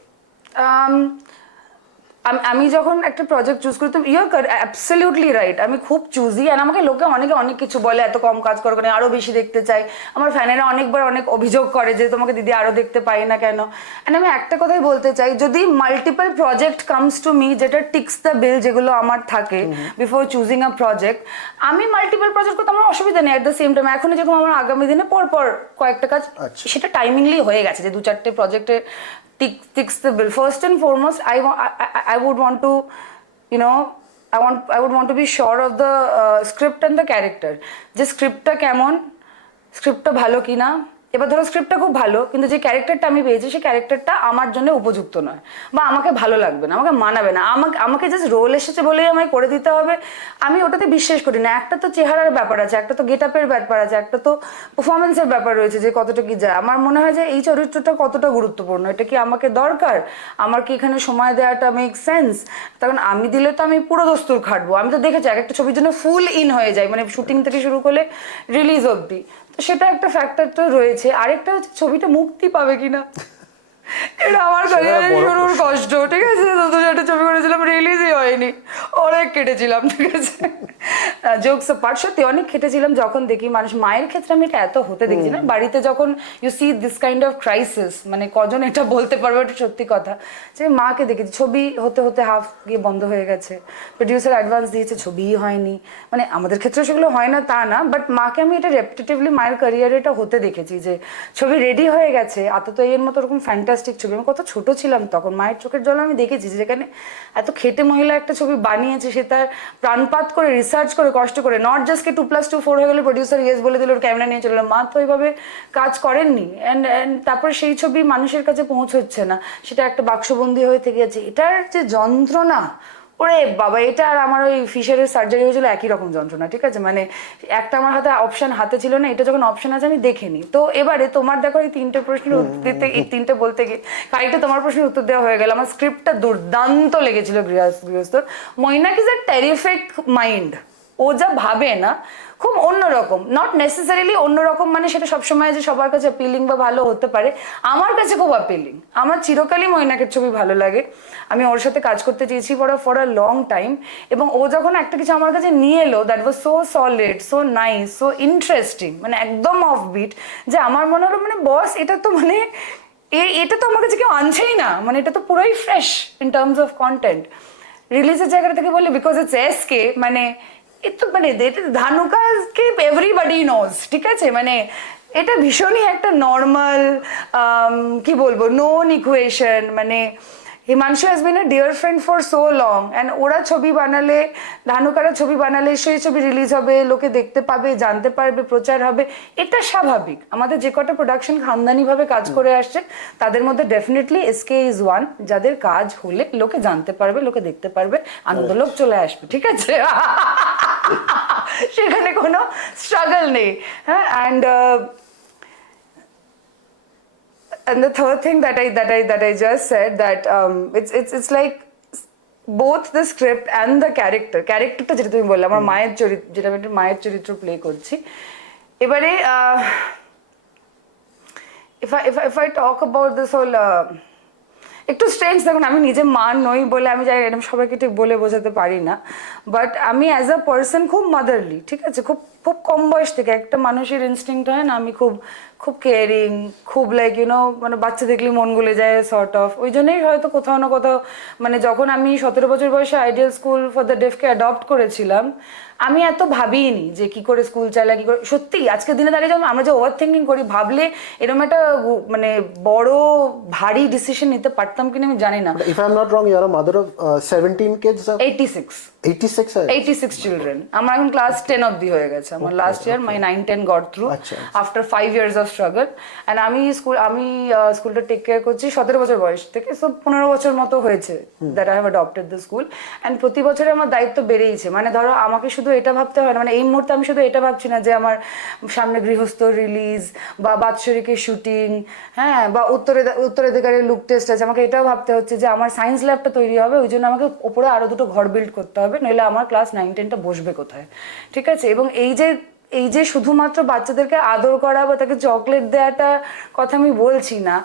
আমি যখন একটা প্রজেক্ট চুজ করি, তো ইউ আর অ্যাবসলিউটলি রাইট, আমি খুব চুজি। অ্যান্ড আমাকে লোকে অনেক কিছু বলে, এত কম কাজ করো কেন, আরো বেশি দেখতে চাই। আমার ফ্যানেরা অনেকবার অনেক অভিযোগ করে যে তোমাকে দিদি আরো দেখতে পাই না কেন। অ্যান্ড আমি একটা কথাই বলতে চাই, যদি multiple project comes to me, যেটা টিক্স দ্য বিল যেগুলো আমার থাকে বিফোর চুজিং আ প্রজেক্ট, আমি মাল্টিপল প্রজেক্ট করতে আমার অসুবিধা নেই। অ্যাট দ্য সেম টাইম এখন যেরকম আমার আগামী দিনে পর কয়েকটা কাজ সেটা টাইমিংলি হয়ে গেছে, যে 2-4টে প্রজেক্টে ticks the bill. First and foremost, I would want to, I would want to be sure of the script and the character. যে স্ক্রিপ্টটা কেমন, স্ক্রিপ্টটা ভালো কিনা। এবার ধরো স্ক্রিপ্টটা খুব ভালো, কিন্তু যে ক্যারেক্টারটা আমি পেয়েছি সেই ক্যারেক্টারটা আমার জন্য উপযুক্ত নয়, বা আমাকে ভালো লাগবে না, আমাকে মানাবে না, আমাকে জাস্ট রোল এসেছে বলেই আমায় করে দিতে হবে, আমি ওটাতে বিশ্বাস করি না। একটা তো চেহারার ব্যাপার আছে, একটা তো গেট আপের ব্যাপার আছে, একটা তো পারফরমেন্সের ব্যাপার রয়েছে, যে কতটা কি যায়। আমার মনে হয় যে এই চরিত্রটা কতটা গুরুত্বপূর্ণ, এটা কি আমাকে দরকার, আমার কি এখানে সময় দেওয়াটা মেক সেন্স। তখন আমি দিলে তো আমি পুরো দস্তুর খাটবো। আমি তো দেখেছি এক একটা ছবির জন্য ফুল ইন হয়ে যায়, মানে শুটিং থেকে শুরু করলে রিলিজ অবধি, তো সেটা একটা ফ্যাক্টর তো রয়েছে। আরেকটা হচ্ছে ছবিটা মুক্তি পাবে কিনা, এটা আমার ক্যারিয়ারের শুরুর কষ্ট, ঠিক আছে? 2-4টে ছবি করেছিলাম, রিলিজই হয়নি, অনেক কেটেছিলাম, ঠিক আছে? জোকস পার্ট, সত্যি অনেক কেটেছিলাম। যখন দেখি মানুষ, মায়ের ক্ষেত্রে আমি এটা এত হতে দেখছি না, বাড়িতে যখন you see this kind of crisis, মানে কজন এটা বলতে পারবে, এটা সত্যি কথা। যে মাকে দেখেছি ছবি হতে হতে হাফ গিয়ে বন্ধ হয়ে গেছে, প্রডিউসার অ্যাডভান্স দিয়েছে, ছবিই হয়নি। মানে আমাদের ক্ষেত্রে সেগুলো হয় না তা না, বাট মাকে আমি এটা রেপিটেটিভলি মায়ের ক্যারিয়ারে এটা হতে দেখেছি, যে ছবি রেডি হয়ে গেছে, তো এর মতো ওরকম ফ্যান্টাস্টিক ছবি, আমি কত ছোট ছিলাম তখন, মায়ের চোখের জল আমি দেখেছি, যেখানে এত খেটে মহিলা একটা ছবি বানিয়েছে, সে তার প্রাণপাত করে রিসার্চ করে কষ্ট করে, নট জাস্ট কে 2+2=4 হয়ে গেলে প্রডিউসার ইয়েস বলে দিল, ওর ক্যামেরা নিয়ে চললো। মা তো ওইভাবে কাজ করেননি, অ্যান্ড তারপরে সেই ছবি মানুষের কাছে পৌঁছচ্ছে না, সেটা একটা বাক্সবন্দি হয়ে থেকে যাচ্ছে। এটার যে যন্ত্রণা, ওরে বাবা, এটা আর আমার ওই ফিশারের সার্জারি হয়েছিল একই রকম যন্ত্রণা, ঠিক আছে? মানে একটা আমার অপশন হাতে ছিল না, এটা যখন অপশন আছে আমি দেখেনি। তো এবারে তোমার দেখো এই 3টে প্রশ্নের উত্তর দিতে, এই 3টে বলতে গিয়ে কারিটা তোমার প্রশ্নের উত্তর দেওয়া হয়ে গেল। আমার স্ক্রিপ্টটা দুর্দান্ত লেগেছিল Grihastha. Mainak is a terrific mind, ও যা ভাবে না খুব অন্যরকম, নট নেসেসারিলি অন্যরকম মানে সেটা সবসময় যে সবার কাছে অ্যাপিলিং বা ভালো হতে পারে, আমার কাছে খুব অ্যাপিলিং। আমার চিরকালই মৈনাকের ছবি ভালো লাগে, আমি ওর সাথে কাজ করতে চেয়েছি ফর আ লং টাইম। এবং ও যখন একটা কিছু আমার কাছে নিয়ে এলো, that was so solid, so nice, so interesting, মানে একদম অফবিট, যে আমার মনে হলো মানে বস এটা তো মানে এটা তো আমার কাছে কেউ আনছেই না, মানে এটা তো পুরোই fresh in terms of content. রিলিজের জায়গা থেকে বললে বিকজ ইটস এসকে, মানে এটা মানে ধানুকাকে এভরিবডি নোজ, ঠিক আছে? মানে এটা ভীষণই একটা নর্মাল, কি বলবো, নোন ইকুয়েশন। মানে Himanshu has been a dear friend for so long, and ওরা ছবি বানালে, ধানুকারা ছবি বানালে, সেই ছবি রিলিজ হবে, লোকে দেখতে পাবে, জানতে পারবে, প্রচার হবে, এটা স্বাভাবিক। আমাদের যে কটা প্রোডাকশন খানদানিভাবে কাজ করে আসছে তাদের মধ্যে ডেফিনেটলি এসকে ইজ ওয়ান, যাদের কাজ হলে লোকে জানতে পারবে, লোকে দেখতে পারবে, আনন্দলোক চলে আসবে, ঠিক আছে? সেখানে কোনো স্ট্রাগল নেই। হ্যাঁ, and the third thing that I just said, that it's like both the script and the characterটা যেটা তুমি বললে, আমার মায়ের চরিত্র, যেটা আমি একটা মায়ের চরিত্র প্লে করছি এবারে, if I talk about this whole একটু স্ট্রেঞ্জ, দেখুন আমি নিজে মা নই বলে আমি যাই এরকম সবাইকে ঠিক বলে বোঝাতে পারি না, বাট আমি অ্যাজ আ পার্সন খুব মাদারলি, ঠিক আছে, খুব খুব কম বয়স থেকে একটা মানুষের ইনস্টিংক্ট হয় না, আমি খুব খুব কেয়ারিং, খুব লাইক মানে বাচ্চা দেখলে মন গলে যায় সর্ট অফ, ওই জন্যই হয়তো কোথাও না কোথাও মানে যখন আমি 17 বছর বয়সে আইডিয়াল স্কুল ফর দ্য ডেফকে অ্যাডপ্ট করেছিলাম, আমি এত ভাবিনি যে কি করে স্কুল চালা, কি করে, সত্যি আজকের দিনে দাঁড়িয়ে যখন আমরা যে ওভার থিঙ্কিং করি, ভাবলে এরকম একটা মানে বড় ভারী ডিসিশন নিতে পারতাম কিনা আমি জানি না। If I'm not wrong, you're a mother of 17 kids? 86 86? 86 children. আমার এখন ক্লাস 10 অবধি হয়ে গেছে, আমার last year my 9-10 goat through after 5 years of struggle. And আমি স্কুলটা টেক কেয়ার করছি 17 বছর বয়স থেকে, সো 15 বছর মতো হয়েছে that I have adopted the school. And প্রতি বছরে আমার দায়িত্ব বেড়েইছে, মানে ধরো আমাকে শুধু এটা ভাবতে হয় না, মানে এই মুহূর্তে আমি শুধু এটা ভাবছি না যে আমার সামনে গৃহস্থ রিলিজ বা বাৎসরিকের শুটিং, হ্যাঁ, বা উত্তরাধিকারের লুক টেস্ট আছে, আমাকে এটাও ভাবতে হচ্ছে যে আমার সায়েন্স ল্যাবটা তৈরি হবে, ওই জন্য আমাকে ওপরে আরো দুটো ঘর বিল্ড করতে হবে, নইলে আমার ক্লাস 9-10টা বসবে কোথায়, ঠিক আছে। এবং এই যে শুধুমাত্র বাচ্চাদেরকে আদর করা বা তাকে চকলেট দেওয়াটা কথা আমি বলছি না,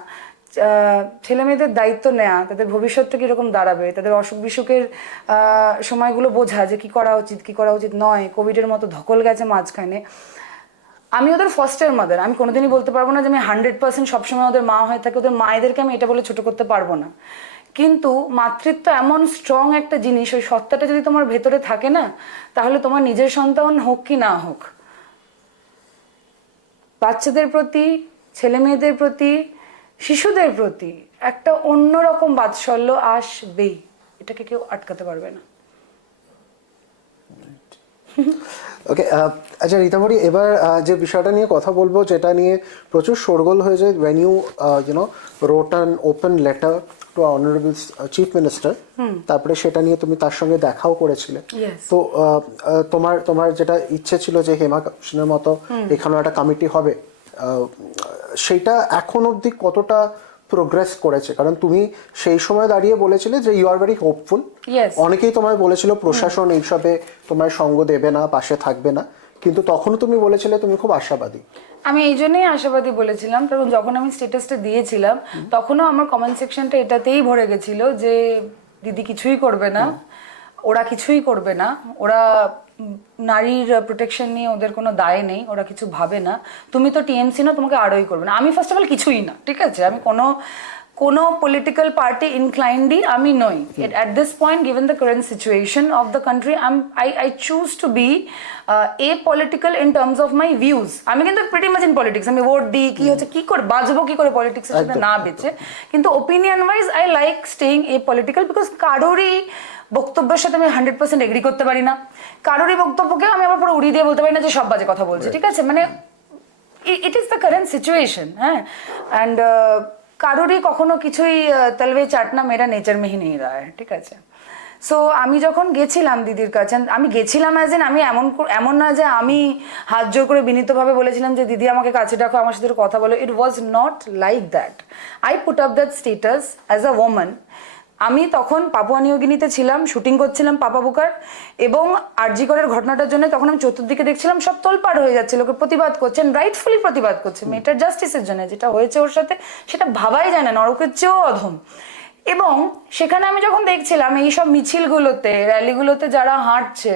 ছেলে মেয়েদের দায়িত্ব নেওয়া, তাদের ভবিষ্যৎটা কিরকম দাঁড়াবে, তাদের অসুখ বিসুখের সময়গুলো বোঝা যে কি করা উচিত কি করা উচিত নয়, কোভিডের মতো ধকল গেছে মাঝখানে। আমি ওদের ফার্স্টের মাদার, আমি কোনোদিনই বলতে পারবো না যে আমি 100% সবসময় ওদের মা হয়ে থাকি, ওদের মায়েদেরকে আমি এটা বলে ছোট করতে পারবো না, কিন্তু মাতৃত্ব এমন স্ট্রং একটা জিনিস, ওই সত্তাটা যদি তোমার ভেতরে থাকে না, তাহলে তোমার নিজের সন্তান হোক কি না হোক, বাচ্চাদের প্রতি, ছেলে মেয়েদের প্রতি, শিশুদের প্রতি একটা অন্যরকম বাৎসল্য আসবেই, এটাকে কেউ আটকাতে পারবে না। ওকে, আচ্ছা রিতাভরি, এবার যে বিষয়টা নিয়ে কথা বলবো, যেটা নিয়ে প্রচুর শোরগোল হয়েছে, when you wrote an open letter to our honorable chief minister, তারপরে সেটা নিয়ে তুমি তার সঙ্গে দেখাও করেছিলে, তো তোমার যেটা ইচ্ছে ছিল যে হেমা কমিশনের মতো এখানেও একটা কমিটি হবে, সেটা এখন অবধি কতটা প্রোগ্রেস করেছে? কারণ তুমি সেই সময় দাঁড়িয়ে বলেছিলে যে ইউ আর ভেরি হোপফুল, অনেকেই তোমায় বলেছিল প্রশাসন এইসবে তোমায় সঙ্গ দেবে না, পাশে থাকবে না, কিন্তু তখনও তুমি বলেছিলে তুমি খুব আশাবাদী। আমি এই জন্যই আশাবাদী বলেছিলাম, কারণ যখন আমি স্ট্যাটাসটা দিয়েছিলাম তখনও আমার কমেন্ট সেকশনটা এটাতেই ভরে গেছিল যে দিদি কিছুই করবে না, ওরা কিছুই করবে না, ওরা নারীর প্রোটেকশন নিয়ে ওদের কোনো দায় নেই, ওরা কিছু ভাবে না, তুমি তো টিএমসি না, তোমাকে আরোই করবে না। আমি ফার্স্ট অফ অল কিছুই না, ঠিক আছে, আমি কোনো পলিটিক্যাল পার্টি ইনক্লাইন্ডই আমি নই। At this point, given the current situation of the country, I choose to be apolitical in terms of my views. আমি কিন্তু pretty much in politics, আমি ভোট দিই, কি হচ্ছে, কি করে বাঁচবো, কি করে পলিটিক্স এর সাথে না বেঁচে, কিন্তু opinion wise I like staying apolitical, because কারোরই বক্তব্যের সাথে আমি 100% এগ্রি করতে পারি না, কারোরই বক্তব্যকে আমি আবার পুরো উড়িয়ে দিয়ে বলতে পারি না যে সব বাজে কথা বলছে, ঠিক আছে, মানে it is the current situation, হ্যাঁ। অ্যান্ড কারোরই কখনো কিছুই তলবে চাটনা মেরা নেচার মেহি নেই রা হ্যায়, ঠিক আছে। সো আমি যখন গেছিলাম দিদির কাছে, আমি গেছিলাম অ্যাজ এন, আমি এমন না যে আমি হাত জোর করে বিনীতভাবে বলেছিলাম যে দিদি আমাকে কাছে ডাকো, আমার সাথে কথা বলো, it was not like that. I put up that status as a woman. আমি তখন পাপুয়া নিউগিনিতে ছিলাম, শুটিং করছিলাম পাপাবুকার, এবং আরজি করের ঘটনাটার জন্য তখন আমি চতুর্দিকে দেখছিলাম সব তোলপাড় হয়ে যাচ্ছে, লোকে প্রতিবাদ করছেন, রাইটফুলি প্রতিবাদ করছে মেয়েটার জাস্টিসের জন্য, যেটা হয়েছে ওর সাথে সেটা ভাবাই যায় না, নরকের চেয়েও অধম। এবং সেখানে আমি যখন দেখছিলাম এইসব মিছিলগুলোতে, র্যালিগুলোতে যারা হাঁটছে,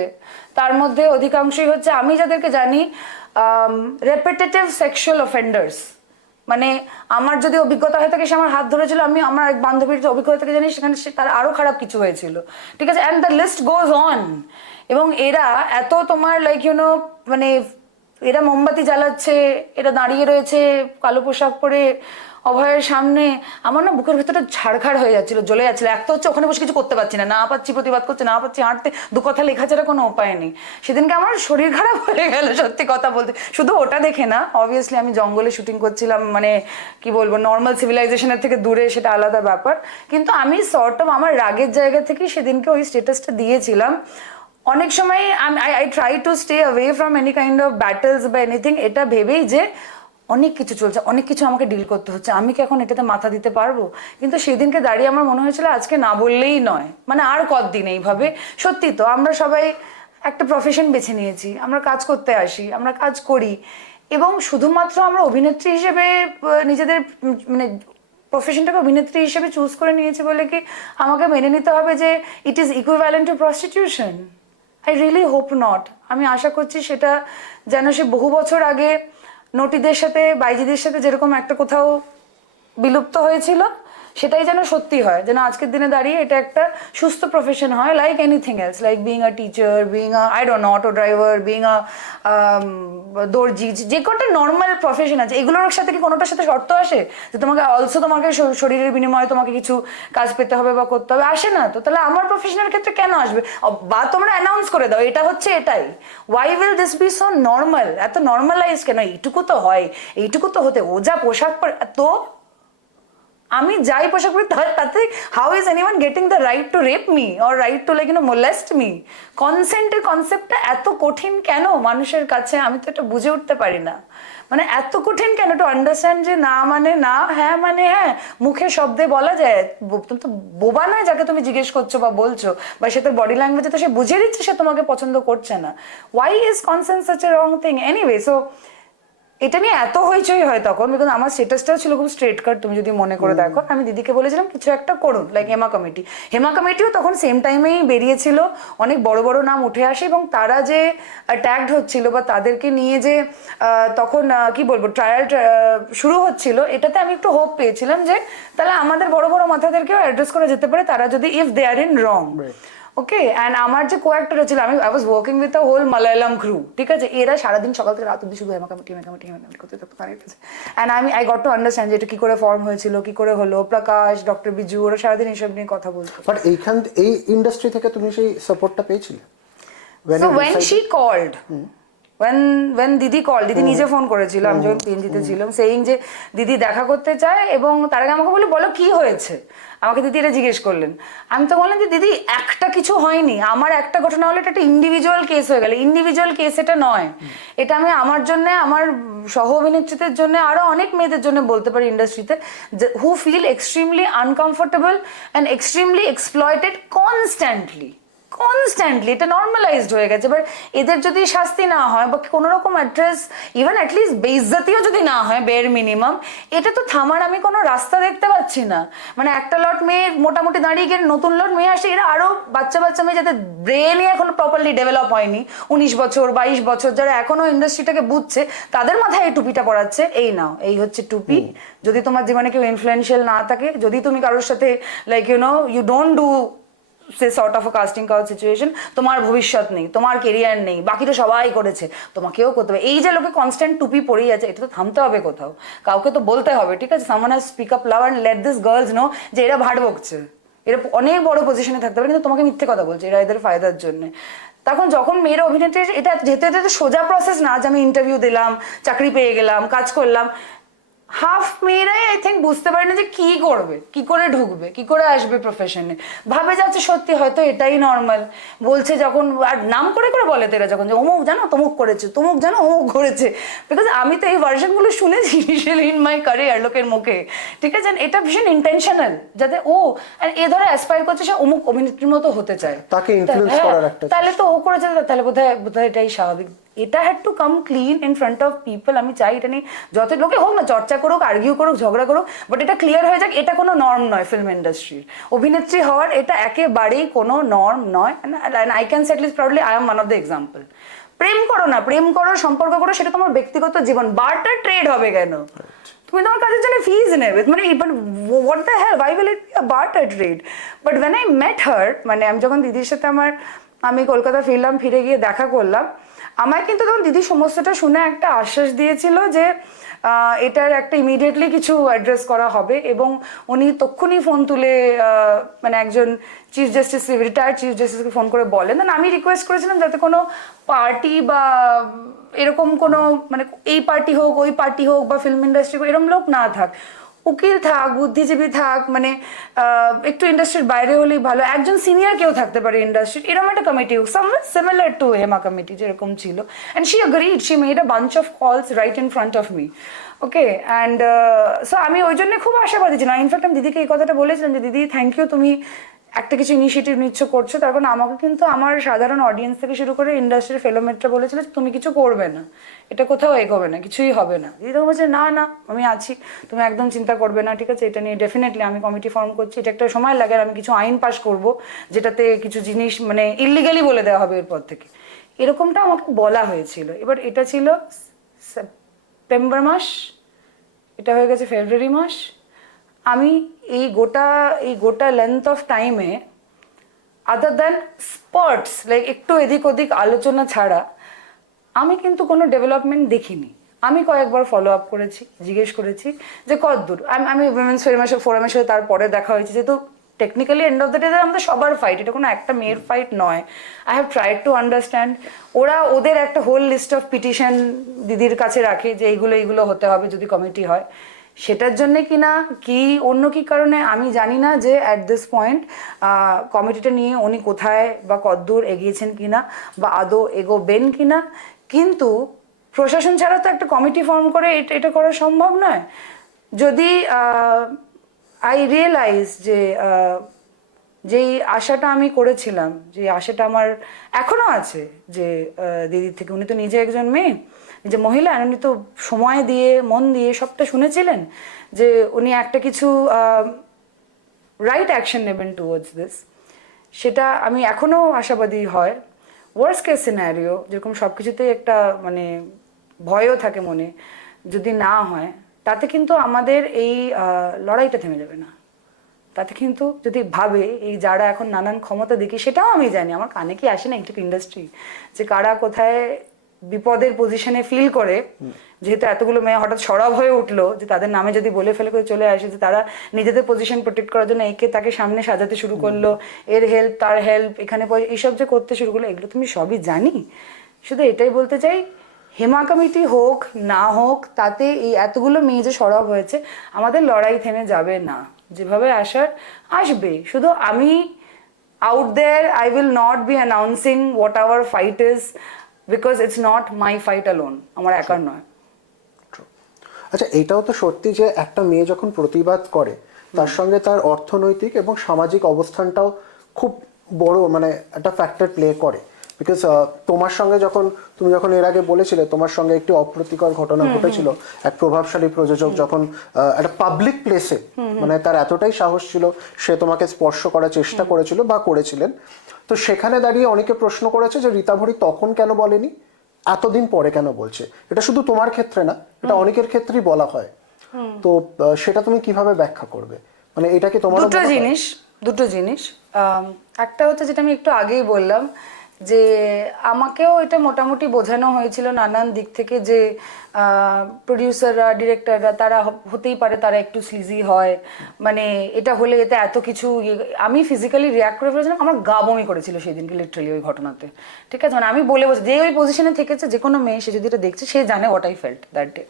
তার মধ্যে অধিকাংশই হচ্ছে, আমি যাদেরকে জানি, রেপিটেটিভ সেক্সুয়াল অফেন্ডার্স, মানে আমার যদি অভিজ্ঞতা হয়ে থাকে, সে আমার হাত ধরেছিল, আমি আমার এক বান্ধবীর অভিজ্ঞতা থেকে জানি সেখানে তার আরো খারাপ কিছু হয়েছিল, ঠিক আছে, and the list goes on. এবং এরা এত তোমার লাইক মানে এরা মোমবাতি জ্বালাচ্ছে, এরা দাঁড়িয়ে রয়েছে কালো পোশাক পরে অভয়ের সামনে, আমার না বুকের ভেতরটা ঝাড়খাড় হয়ে যাচ্ছিল, জ্বলে যাচ্ছিল। এক তো হচ্ছে ওখানে বসে কিছু করতে পারছি না পাচ্ছি প্রতিবাদ করতে, না পাচ্ছি হাঁটতে, দু কথা লেখা ছাড়া কোনো উপায় নেই। সেদিনকে আমার শরীর খারাপ হয়ে গেল সত্যি কথা বলতে, শুধু ওটা দেখে না, অবভিয়াসলি আমি জঙ্গলে শুটিং করছিলাম, মানে কি বলবো, নর্মাল সিভিলাইজেশনের থেকে দূরে, সেটা আলাদা ব্যাপার, কিন্তু আমি সর্ট অফ আমার রাগের জায়গা থেকেই সেদিনকে ওই স্ট্যাটাসটা দিয়েছিলাম। অনেক সময় I try to stay away from any kind of battles বা এনিথিং, এটা ভেবেই যে অনেক কিছু চলছে, অনেক কিছু আমাকে ডিল করতে হচ্ছে, আমি কি এখন এটাতে মাথা দিতে পারবো? কিন্তু সেদিনকে দাঁড়িয়ে আমার মনে হয়েছিল আজকে না বললেই নয়, মানে আর কতদিন এইভাবে। সত্যি তো আমরা সবাই একটা প্রফেশন বেছে নিয়েছি, আমরা কাজ করতে আসি, আমরা কাজ করি, এবং শুধুমাত্র আমরা অভিনেত্রী হিসেবে নিজেদের মানে প্রফেশনটাকে অভিনেত্রী হিসেবে চুজ করে নিয়েছি বলে কি আমাকে মেনে নিতে হবে যে it is equivalent to prostitution? I really hope not. আমি আশা করছি সেটা যেন সে বহু বছর আগে নটিদের সাথে বাইজিদের সাথে যেরকম একটা কোথাও বিলুপ্ত হয়েছিল সেটাই যেন সত্যি হয়, যেন আজকের দিনে দাঁড়িয়ে এটা একটা সুস্থ প্রফেশন হয়, like anything else, like being a teacher, being a I don't know auto driver, being a দর্জি, যে কটা নর্মাল প্রফেশন আছে এগুলোর সাথে কি কোনোটার সাথে শর্ত আসে যে তোমাকে অলসো তোমাকে শরীরের বিনিময়ে তোমাকে কিছু কাজ পেতে হবে বা করতে হবে? আসে না তো। তাহলে আমার প্রফেশনের ক্ষেত্রে কেন আসবে? বা তোমরা অ্যানাউন্স করে দাও এটা হচ্ছে এটাই। Why will this be so normal? এত নর্মালাইজ কেন? এইটুকু তো হয়, এইটুকু তো হতে, ও যা পোশাক পরে তো আমি যাই পোশাক পরি তাতে how is anyone getting the right to rape me or right to like molest me? কনসেন্টের কনসেপ্টটা এত কঠিন কেন মানুষের কাছে? আমি তো এটা বুঝে উঠতে পারি না। মানে এত কঠিন কেন টু আন্ডারস্ট্যান্ড যে না মানে না, হ্যাঁ মানে হ্যাঁ, মুখে শব্দে বলা যায়। তুমি তো বোবা নয় যাকে তুমি জিজ্ঞেস করছো বা বলছো, বা সে তোর বডি ল্যাঙ্গুয়েজে তো সে বুঝিয়ে দিচ্ছে সে তোমাকে পছন্দ করছে না। Why is consent such a wrong thing? Anyway, so এটা নিয়ে এত হইচই হয় তখন, বিকজ আমার স্টেটাসটাও ছিল খুব স্ট্রেট কাট। তুমি যদি মনে করে দেখো, আমি দিদিকে বলেছিলাম কিছু একটা করুন, লাইক হেমা কমিটি। হেমা কমিটিও তখন সেম টাইমেই বেরিয়েছিল, অনেক বড় বড় নাম উঠে আসে, এবং তারা যে অ্যাট্যাকড হচ্ছিল বা তাদেরকে নিয়ে যে তখন কি বলবো ট্রায়াল শুরু হচ্ছিল, এটাতে আমি একটু হোপ পেয়েছিলাম যে তাহলে আমাদের বড় বড় মাথাদেরকেও অ্যাড্রেস করা যেতে পারে, তারা যদি if they are in wrong. Okay, and আমার যে কো অ্যাক্টর ছিল, আমি I was working with a whole Malayalam crew, ঠিক আছে? এরা সারাদিন সকাল থেকে রাত অব্দি শুধু হেমাকামিটি করতে থাকতো, অ্যান্ড আমি গট টু আন্ডারস্ট্যান্ড যে এটা কি করে ফর্ম হয়েছিল, কি করে হলো। প্রকাশ, ডক্টর বিজু, ওরা সারাদিন এইসব নিয়ে কথা বলতো। বাট এই ইন্ডাস্ট্রি থেকে তুমি সেই সাপোর্টটা পেয়েছিলে? So when she called, when দিদি কল, দিদি নিজে ফোন করেছিল আমি যখন পিএনজিতে ছিলাম, সেইং যে দিদি দেখা করতে চায়, এবং তার আগে আমাকে বলে বলো কি হয়েছে, আমাকে দিদি এটা জিজ্ঞেস করলেন। আমি তো বললাম যে দিদি একটা কিছু হয়নি, আমার একটা ঘটনা হলে এটা একটা ইন্ডিভিজুয়াল কেস হয়ে গেল। ইন্ডিভিজুয়াল কেস এটা নয়, এটা আমি আমার জন্য, আমার সহ অভিনেত্রীদের জন্য, আরো অনেক মেয়েদের জন্য বলতে পারি ইন্ডাস্ট্রিতে, who feel extremely uncomfortable and extremely exploited constantly. এটা নর্মালাইজড হয়ে গেছে। এবার এদের যদি শাস্তি না হয় বা কোনো রকম অ্যাড্রেস, ইভেন অ্যাটলিস্ট বেইজ্জতিও যদি না হয় বের মিনিমাম, এটা তো থামার আমি কোনো রাস্তা দেখতে পাচ্ছি না। মানে একটা লট মেয়ে মোটামুটি দাঁড়িয়ে গিয়ে নতুন লট মেয়ে আসে, এরা আরো বাচ্চা বাচ্চা মেয়ে যাদের ব্রেনই এখনো প্রপারলি ডেভেলপ হয়নি, 19 বছর 22 বছর, যারা এখনো ইন্ডাস্ট্রিটাকে বুঝছে, তাদের মাথায় এই টুপিটা পরাচ্ছে, এই নাও এই হচ্ছে টুপি। যদি তোমার জীবনে কেউ ইনফ্লুয়েন্সিয়াল না থাকে, যদি তুমি কারোর সাথে like you don't do say sort of casting couch situation, তোমার ভবিষ্যৎ নেই, তোমার কেরিয়ার নেই, বাকিটা সবাই করেছে, তোমাকেও করতে হবে। এই যে লোকে কনস্ট্যান্ট টুপি পরেই আছে, এটা তো থামতে হবে কোথাও, কাউকে তো বলতে হবে, ঠিক আছে? Someone has speak up love and let this girls know যে এরা ভাট বকছে, এরা অনেক বড় পজিশনে থাকতে পারে, কিন্তু তোমাকে মিথ্যে কথা বলছে, এরা এদের ফায়দার জন্য। তখন যখন মেয়েরা অভিনেত্রী, এটা যেহেতু এটা সোজা প্রসেস না যে আমি ইন্টারভিউ দিলাম, চাকরি পেয়ে গেলাম, কাজ করলাম, হাফ মেয়েরাই আই থিঙ্ক বুঝতে পারে না যে কি করবে, কি করে ঢুকবে, কি করে আসবে প্রফেশনে, ভাবে যাচ্ছে সত্যি হয়তো এটাই নর্মাল। বলছে যখন, আর নাম করে করে বলে তেরা যখন, যে অমুক জানো তমুক করেছে, তমুক জানো অমুক করেছে, বিকজ আমি তো এই ভার্সনগুলো শুনেছি ইনিশিয়ালি ইন মাই ক্যারিয়ার লোকের মুখে, ঠিক আছে? এটা ভীষণ ইন্টেনশনাল, যাতে ও এ ধরে অ্যাসপায়ার করছে সে অমুক অভিনেত্রীর মতো হতে চায়, তাকে ইনফ্লুয়েন্স করার একটা, তাহলে তো ও করেছে, তাহলে বোধহয় এটাই স্বাভাবিক। এটা had to come clean in front of people. আমি চাই এটা নিয়ে যত লোকে হোক না, চর্চা করুক, আর্গিউ করুক, ঝগড়া করুক, বাট এটা ক্লিয়ার হয়ে যাক এটা কোনো নর্ম নয় ফিল্ম ইন্ডাস্ট্রির। অভিনেত্রী হওয়ার এটা একেবারেই কোনো নর্ম নয়। I can say at least proudly I am one of the example. প্রেম করো না, প্রেম করো, সম্পর্ক করো, সেটা তোমার ব্যক্তিগত জীবন, বার্টার ট্রেড হবে কেন? তুমি তোমার কাজের জন্য ফিজ নেবে, মানে what the hell, why will it be a barter trade? But when I met her, মানে আমি যখন দিদির সাথে আমি কলকাতা ফিরলাম, ফিরে গিয়ে দেখা করলাম, আমার কিন্তু তখন দিদি সমস্তটা শুনে একটা আশ্বাস দিয়েছিল যে এটার একটা ইমিডিয়েটলি কিছু অ্যাড্রেস করা হবে, এবং উনি তক্ষুনি ফোন তুলে মানে একজন চিফ জাস্টিস, রিটায়ার্ড চিফ জাস্টিসকে ফোন করে বলেন। দেন আমি রিকোয়েস্ট করেছিলাম যাতে কোনো পার্টি বা এরকম কোনো, মানে এই পার্টি হোক ওই পার্টি হোক বা ফিল্ম ইন্ডাস্ট্রি এরকম লোক না থাক, উকিল থাক, বুদ্ধিজীবী থাক, মানে একটু ইন্ডাস্ট্রির বাইরে হলেই ভালো, একজন সিনিয়র কেউ থাকতে পারে ইন্ডাস্ট্রির, এরকম একটা কমিটি হোক, somewhere similar to Hema committee যেরকম ছিল। And she agreed, she made a bunch of calls right in front of me. Okay, and so আমি ওই জন্য খুব আশাবাদী ছিলাম। ইনফ্যাক্ট আমি দিদিকে এই কথাটা বলেছিলাম যে দিদি থ্যাংক ইউ, তুমি একটা কিছু ইনিশিয়েটিভ নিচ্ছ করছো, তার কারণ আমাকে কিন্তু আমার সাধারণ অডিয়েন্স থেকে শুরু করে ইন্ডাস্ট্রির ফেলোমেটরা বলেছিল যে তুমি কিছু করবে না, এটা কোথাও এগোবে না, কিছুই হবে না। দিদি তখন বলছে না না আমি আছি, তুমি একদম চিন্তা করবে না, ঠিক আছে, এটা নিয়ে ডেফিনেটলি আমি কমিটি ফর্ম করছি, এটা একটা সময় লাগে, আর আমি কিছু আইন পাস করব যেটাতে কিছু জিনিস মানে ইলিগালি বলে দেওয়া হবে এরপর থেকে, এরকমটা আমাকে বলা হয়েছিল। এবার এটা ছিল সেপ্টেম্বর মাস, এটা হয়ে গেছে ফেব্রুয়ারি মাস। আমি এই গোটা লেন্থ অফ টাইমে আদার দ্যান স্পটস লাইক একটু এদিক ওদিক আলোচনা ছাড়া আমি কিন্তু কোনো ডেভেলপমেন্ট দেখিনি। আমি কয়েকবার ফলো আপ করেছি, জিজ্ঞেস করেছি যে কতদূর। আমি উইমেন্স ফোরামের সাথে তারপরে দেখা হয়েছে, যেহেতু technically end of the day আমাদের সবার ফাইট, এটা কোনো একটা মেয়ের ফাইট নয়। I have tried to understand. ওরা ওদের একটা হোল লিস্ট অফ পিটিশন দিদির কাছে রাখে যে এইগুলো হতে হবে যদি কমিটি হয়, সেটার জন্য কিনা কি অন্য কি কারণে আমি জানি না, যে অ্যাট দিস পয়েন্ট কমিটিটা নিয়ে উনি কোথায় বা কতদূর এগিয়েছেন কিনা বা আদৌ এগোবেন কিনা। কিন্তু প্রশাসন ছাড়া তো একটা কমিটি ফর্ম করে এটা করা সম্ভব নয়। যদি আই রিয়েলাইজ যে যেই আশাটা আমি করেছিলাম, যে আশাটা আমার এখনো আছে, যে দিদির থেকে, উনি তো নিজে একজন মেয়ে, যে মহিলা, উনি তো সময় দিয়ে মন দিয়ে সবটা শুনেছিলেন যে উনি একটা কিছু রাইট অ্যাকশন নেবেন টুয়ার্ডস দিস, সেটা আমি এখনো আশাবাদী হয়। ওয়ার্স্ট কেস সিনারিও, যেরকম সব কিছুতেই একটা মানে ভয়ও থাকে মনে, যদি না হয় তাতে কিন্তু আমাদের এই লড়াইটা থেমে যাবে না। তাতে কিন্তু যদি ভাবে এই যারা এখন নানান ক্ষমতা দেখি, সেটাও আমি জানি, আমার কানে কি আসে না একটু ইন্ডাস্ট্রি, যে কারা কোথায় বিপদের পজিশনে ফিল করে, যেহেতু এতগুলো মেয়ে হঠাৎ সরব হয়ে উঠলো, যে তাদের নামে যদি বলে ফেলে করে চলে আসে, যে তারা নিজেদের পজিশন প্রোটেক্ট করার জন্য একে তাকে সামনে সাজাতে শুরু করলো, এর হেল্প তার হেল্প, এখানে এইসব যে করতে শুরু করলো, এগুলো তুমি সবই জানি। শুধু এটাই বলতে চাই, হেমা কমিটি হোক না হোক, তাতে এই এতগুলো মেয়ে যে সরব হয়েছে, আমাদের লড়াই থেমে যাবে না, যেভাবে আসার আসবে। শুধু আমি out there, I will not be announcing what our fight is because it's not my fight alone, আমার একার নয়। আচ্ছা, এটাও তো সত্যি যে একটা মেয়ে যখন প্রতিবাদ করে, তার সঙ্গে তার অর্থনৈতিক এবং সামাজিক অবস্থানটাও খুব বড় মানে একটা ফ্যাক্টর প্লে করে। বিকজ তোমার সঙ্গে তুমি যখন এর আগে বলেছিলে তোমার সঙ্গে একটি অপ্রীতিকর ঘটনা ঘটেছিল, এক প্রভাবশালী প্রযোজক যখন একটা পাবলিক প্লেসে, মানে তার এতটাই সাহস ছিল, সে তোমাকে স্পর্শ করার চেষ্টা করেছিল বা করেছিলেন, তো সেখানে দাঁড়িয়ে অনেকে প্রশ্ন করেছে যে রীতাভরি তখন কেন বলেনি, এতদিন পরে কেন বলছে। এটা শুধু তোমার ক্ষেত্রে না, এটা অনেকের ক্ষেত্রেই বলা হয়। তো সেটা তুমি কিভাবে ব্যাখ্যা করবে? মানে এটা কি তোমার দুটো জিনিস একটা হচ্ছে যেটা আমি একটু আগেই বললাম, যে আমাকেও এটা মোটামুটি বোঝানো হয়েছিল নানান দিক থেকে, যে প্রডিউসাররা, ডিরেক্টররা, তারা হতেই পারে তারা একটু স্লিজি হয়, মানে এটা হলে এতে এত কিছু। আমি ফিজিক্যালি রিয়াক্ট করে ফেলেছিলাম, আমার গা বমি করেছিল সেই দিনকে লিটারালি ওই ঘটনাতে, ঠিক আছে। মানে আমি বলে বলছি, যে ওই পজিশনে থেকেছে যে কোনো মেয়ে, সে যদি এটা দেখছে, সে জানে what I felt that day.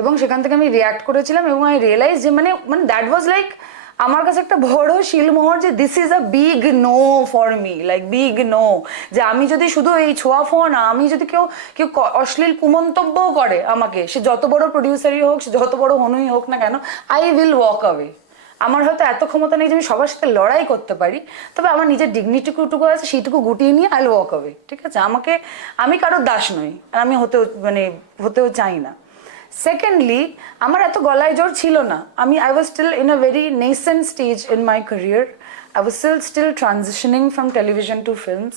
এবং সেখান থেকে আমি রিয়াক্ট করেছিলাম, এবং আই রিয়েলাইজ যে মানে দ্যাট ওয়াজ লাইক আমার কাছে একটা বড় শিলমোহর, যে this is a big no for me, like big no, যে আমি যদি শুধু এই ছোঁয়া ফোয়া না, আমি যদি কেউ অশ্লীল কুমন্তব্যও করে আমাকে, সে যত বড় প্রডিউসারই হোক, সে যত বড় হনুই হোক না কেন, আই উইল ওয়াক অ্যাওয়ে। আমার হয়তো এত ক্ষমতা নেই যে আমি সবার সাথে লড়াই করতে পারি, তবে আমার নিজের ডিগনিটিটুকু আছে, সেইটুকু গুটিয়ে নিয়ে আই উইল ওয়াক অ্যাওয়ে, ঠিক আছে। আমি কারোর দাস নই, আর আমি হতেও চাই না। সেকেন্ডলি, আমার এত গলায় জোর ছিল না। I was still in a very nascent stage in my career. I was still transitioning from television to films.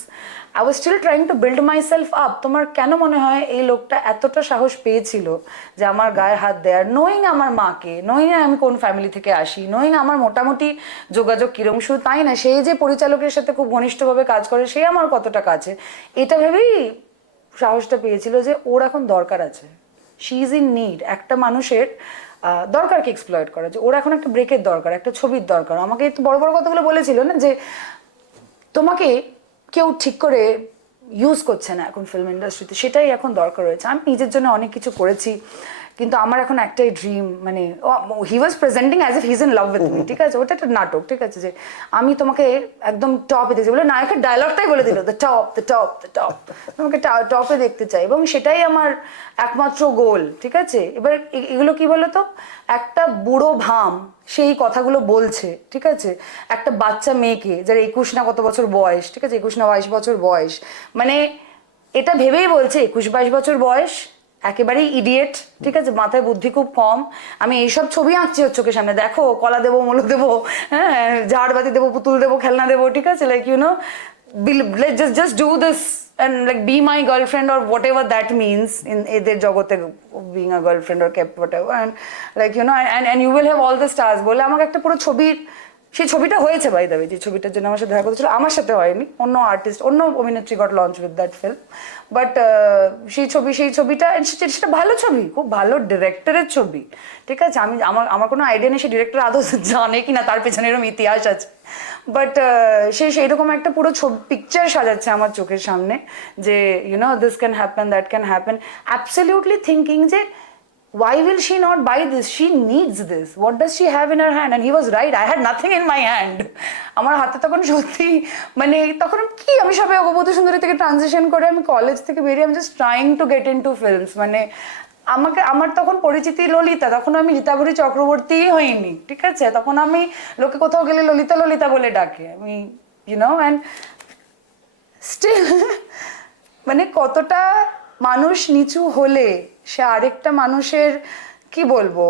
I was still trying to build myself up. তোমার কেন মনে হয় এই লোকটা এতটা সাহস পেয়েছিল যে আমার গায়ে হাত দেয়ার, নোয়িং আমার মাকে, নোয়িং আমি কোন ফ্যামিলি থেকে আসি, নোয়িং আমার মোটামুটি যোগাযোগ কিরম, শুধু তাই না, সেই যে পরিচালকের সাথে খুব ঘনিষ্ঠভাবে কাজ করে, সে আমার কতটা কাছে, এটা ভেবেই সাহসটা পেয়েছিল যে ওর এখন দরকার আছে, শি ইজ ইন নিড। একটা মানুষের দরকারকে এক্সপ্লয়েট করা, যে ওর এখন একটা ব্রেকের দরকার, একটা ছবির দরকার। আমাকে বড় বড় কথাগুলো বলেছিল না, যে তোমাকে কেউ ঠিক করে ইউজ করছে না এখন ফিল্ম ইন্ডাস্ট্রিতে, সেটাই এখন দরকার হয়েছে। আমি নিজের জন্য অনেক কিছু করেছি, কিন্তু আমার এখন একটাই ড্রিম, মানে he was presenting as if he is in love with me, ঠিক আছে, ওটা একটা নাটক, ঠিক আছে, যে আমি তোমাকে একদম টপে দেখছি, বলে নায়কের ডায়লগটাই বলে দিল, the top the top the top, তোমাকে টপে দেখতে চাই, এবং সেটাই আমার একমাত্র গোল, ঠিক আছে। এবার এগুলো কি বলতো, একটা বুড়ো ভাম সেই কথাগুলো বলছে, ঠিক আছে, একটা বাচ্চা মেয়েকে যার 21 না কত বছর বয়স, ঠিক আছে, 21 না 22 বছর বয়স, মানে এটা ভেবেই বলছে 21-22 বছর বয়স, একেবারেই ইডিয়েট, ঠিক আছে, মাথায় বুদ্ধি খুব কম, আমি এইসব ছবি আঁকছি ওর চোখের সামনে, দেখো কলা দেবো, মুলো দেবো, হ্যাঁ, ঝাড়বাতি দেবো, পুতুল দেবো, খেলনা দেবো, ঠিক আছে, like you know, just do this and like be my girlfriend or whatever that means in এদের জগতে, being a girlfriend or kept whatever, and like you know, and you will have all the stars বলে আমাকে একটা পুরো ছবির, সেই ছবিটা হয়েছে বাই দ্য ওয়ে, যে ছবিটার জন্য আমার সাথে দেখা করতে ছিল, আমার সাথে হয়নি, অন্য আর্টিস্ট, অন্য অভিনেত্রী goat launch with that film, but সেই ছবিটা সেটা ভালো ছবি, খুব ভালো ডিরেক্টরের ছবি, ঠিক আছে, আমার কোনো আইডিয়া নেই সে ডিরেক্টর আদৌ জানে কিনা, তার পেছনে এরকম ইতিহাস আছে, বাট সে সেইরকম একটা পুরো পিকচার সাজাচ্ছে আমার চোখের সামনে, যে you know this can happen, that can happen, absolutely thinking যে why will she not buy this, she needs this, what does she have in her hand, and he was right, I had nothing in my hand, আমার হাতে তখন সত্যি, মানে তখন কি আমি সবে অগবধূ সুন্দরী থেকে ট্রানজিশন করে আমি কলেজ থেকে বেরিয়ে আমি just trying to get into films, মানে আমার তখন পরিচিতি ললিতা, তখন আমি রীতাভরী চক্রবর্তীই হইনি, ঠিক আছে, তখন আমি লোকে কোথাও গেলে ললিতা ললিতা বলে ডাকে আমি, ইউ নো, অ্যান্ড স্টিল মানে কতটা মানুষ নিচু হলে সে আরেকটা মানুষের কি বলবো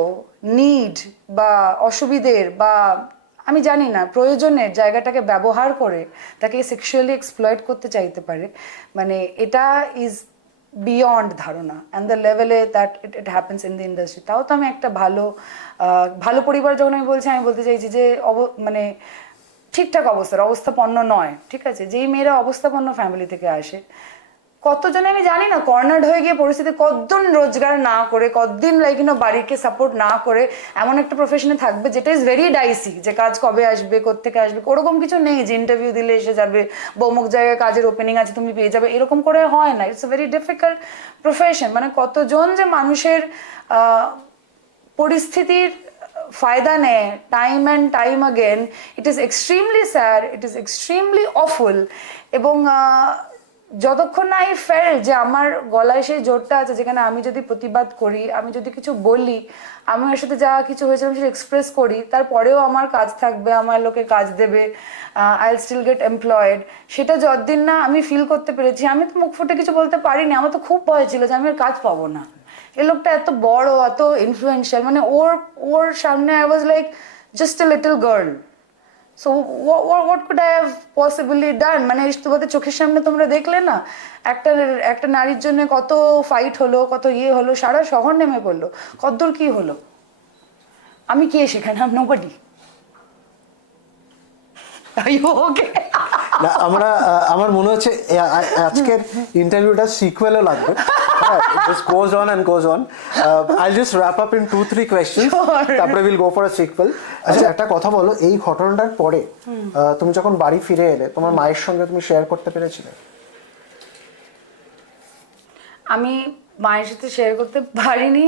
নিড বা অসুবিধের বা আমি জানি না প্রয়োজনের জায়গাটাকে ব্যবহার করে তাকে সেক্সুয়ালি এক্সপ্লয়েট করতে চাইতে পারে, মানে এটা ইজ বিয়ন্ড ধারণা, অ্যান্ড দ্য লেভেলে that it happens in the industry. তাও তো আমি একটা ভালো পরিবার, যখন আমি বলতে চাইছি যে মানে ঠিকঠাক অবস্থাপন্ন নয়, ঠিক আছে, যেই মেয়েরা অবস্থাপন্ন ফ্যামিলি থেকে আসে, কতজনে আমি জানি না কর্নার্ড হয়ে গিয়ে পরিস্থিতি, কতদিন রোজগার না করে, কতদিন লাইক ইউনো বাড়িকে সাপোর্ট না করে এমন একটা প্রফেশনে থাকবে যেটা ইজ ভেরি ডাইসি, যে কাজ কবে আসবে, কোত্থেকে আসবে, ওরকম কিছু নেই যে ইন্টারভিউ দিলে এসে যাবে, অমুক জায়গায় কাজের ওপেনিং আছে তুমি পেয়ে যাবে, এরকম করে হয় না, it's a very difficult profession, মানে কতজন যে মানুষের পরিস্থিতির ফায়দা নেয় time and time again, it is extremely sad, it is extremely awful, এবং যতক্ষণ না আই ফেল যে আমার গলায় সেই জোরটা আছে, যেখানে আমি যদি প্রতিবাদ করি, আমি যদি কিছু বলি, আমি ওর সাথে যা কিছু হয়েছে আমি সেটা এক্সপ্রেস করি, তারপরেও আমার কাজ থাকবে, আমার লোকে কাজ দেবে, I will still get employed, সেটা যতদিন না আমি ফিল করতে পেরেছি, আমি তো মুখ ফুটে কিছু বলতে পারিনি, আমার তো খুব ভয় ছিল যে আমি আর কাজ পাবো না, এই লোকটা এত বড়, এত ইনফ্লুয়েন্সিয়াল, মানে ওর সামনে I was like just a little girl, so what could I have possibly done, মানে তোমাদের চোখের সামনে তোমরা দেখলে না একটা নারীর জন্য কত ফাইট হলো, কত হলো, সারা শহর নেমে পড়লো, কতদূর কি হলো, আমি কে সেখানে, I'm nobody. Are you okay? না আমার মনে হচ্ছে আজকের ইন্টারভিউটা সিকুয়েলও লাগবে, just goes on and goes on. I'll just wrap up in 2-3 questions, তারপরে we'll go for a sequel. আচ্ছা একটা কথা বলো, এই ঘটনাটার পরে তুমি যখন বাড়ি ফিরে এলে তোমার মায়ের সঙ্গে তুমি শেয়ার করতে পেরেছিলে? আমি মায়ের সাথে শেয়ার করতে পারিনি,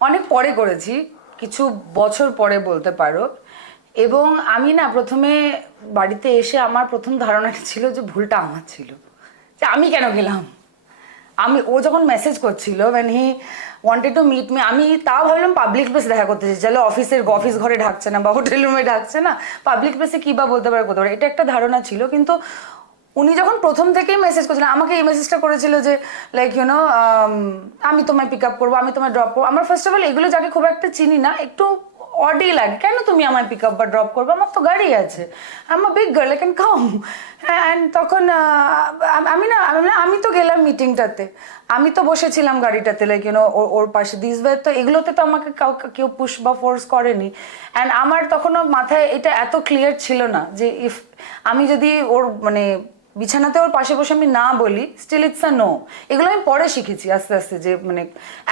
অনেক পরে করেছি, কিছু বছর পরে বলতে পারো, এবং আমি না প্রথমে বাড়িতে এসে আমার প্রথম ধারণাটা ছিল যে ভুলটা আমার ছিল, যে আমি কেন গেলাম, ও যখন মেসেজ করছিল when he wanted to meet me, আমি তাও ভাবলাম পাবলিক প্লেসে দেখা করতে চাই, চলো অফিস ঘরে ঢাকছে না বা হোটেল রুমে ঢাকছে না, পাবলিক প্লেসে কি বা বলতে পারে, এটা একটা ধারণা ছিল, কিন্তু উনি যখন প্রথম থেকেই মেসেজ করছিলেন, আমাকে এই মেসেজটা করেছিল যে লাইক ইউ নো আমি তোমায় পিক আপ করবো, আমি তোমায় ড্রপ করবো, আমার ফার্স্ট অফ অল এগুলো যাকে খুব একটা চিনি না একটু অডই লাগে, কেন তুমি আমায় পিক আপ বা ড্রপ করবে, আমার তো গাড়ি আছে, I'm a big girl, I can come, and তখন আমি তো গেলাম মিটিংটাতে, আমি তো বসেছিলাম গাড়িটাতে, লাইক ইউনো ওর পাশে, দিস ওয়ে, তো এগুলোতে তো আমাকে কেউ পুশ বা ফোর্স করেনি, অ্যান্ড আমার তখনও মাথায় এটা এত ক্লিয়ার ছিল না যে ইফ আমি যদি ওর মানে বিছানাতে ওর পাশে বসে আমি না বলি, স্টিল ইটস আ নো। এগুলো আমি পরে শিখেছি আস্তে আস্তে, যে মানে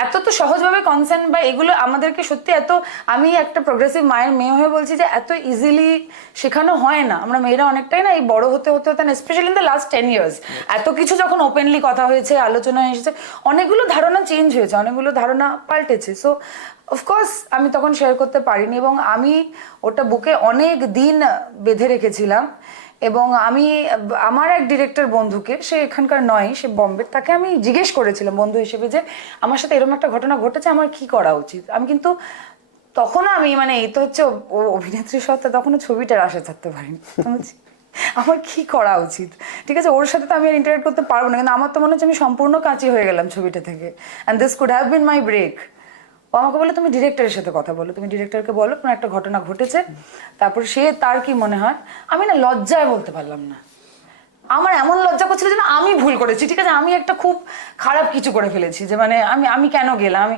এত তো সহজভাবে কনসেন্ট বা এগুলো আমাদেরকে সত্যি এত, আমি একটা প্রোগ্রেসিভ মায়ের মেয়ে হয়ে বলছি যে এত ইজিলি শেখানো হয় না। আমরা মেয়েরা অনেকটাই না এই বড় হতে হতে হতে, specially in the last 10 years, এত কিছু যখন ওপেনলি কথা হয়েছে, আলোচনা এসেছে, অনেকগুলো ধারণা চেঞ্জ হয়েছে, অনেকগুলো ধারণা পাল্টেছে। সো অফকোর্স আমি তখন শেয়ার করতে পারিনি, এবং আমি ওটা বুকে অনেক দিন বেঁধে রেখেছিলাম। এবং আমি আমার এক ডিরেক্টর বন্ধুকে, সে এখানকার নয়, সে বম্বে, তাকে আমি জিজ্ঞেস করেছিলাম বন্ধু হিসেবে যে আমার সাথে এরকম একটা ঘটনা ঘটেছে, আমার কি করা উচিত। আমি কিন্তু তখনও আমি মানে এই তো হচ্ছে ও অভিনেত্রীর সত্ত্বে তখনও ছবিটার আশা থাকতে পারিনি, বুঝছি আমার কি করা উচিত। ঠিক আছে, ওর সাথে তো আমি আর ইন্টারেক্ট করতে পারবো না, কিন্তু আমার তো মনে হচ্ছে আমি সম্পূর্ণ কাঁচি হয়ে গেলাম ছবিটা থেকে, and this could have been my break. ও আমাকে বলে তুমি ডিরেক্টরের সাথে কথা বলো, তুমি ডিরেক্টরকে বলো কোনো একটা ঘটনা ঘটেছে, তারপর সে তার কি মনে হয়। আমি না লজ্জায় বলতে পারলাম না, আমার এমন লজ্জা করছিল যে না আমি ভুল করেছি, ঠিক আছে, আমি একটা খুব খারাপ কিছু করে ফেলেছি, যে মানে আমি আমি কেন গেলাম।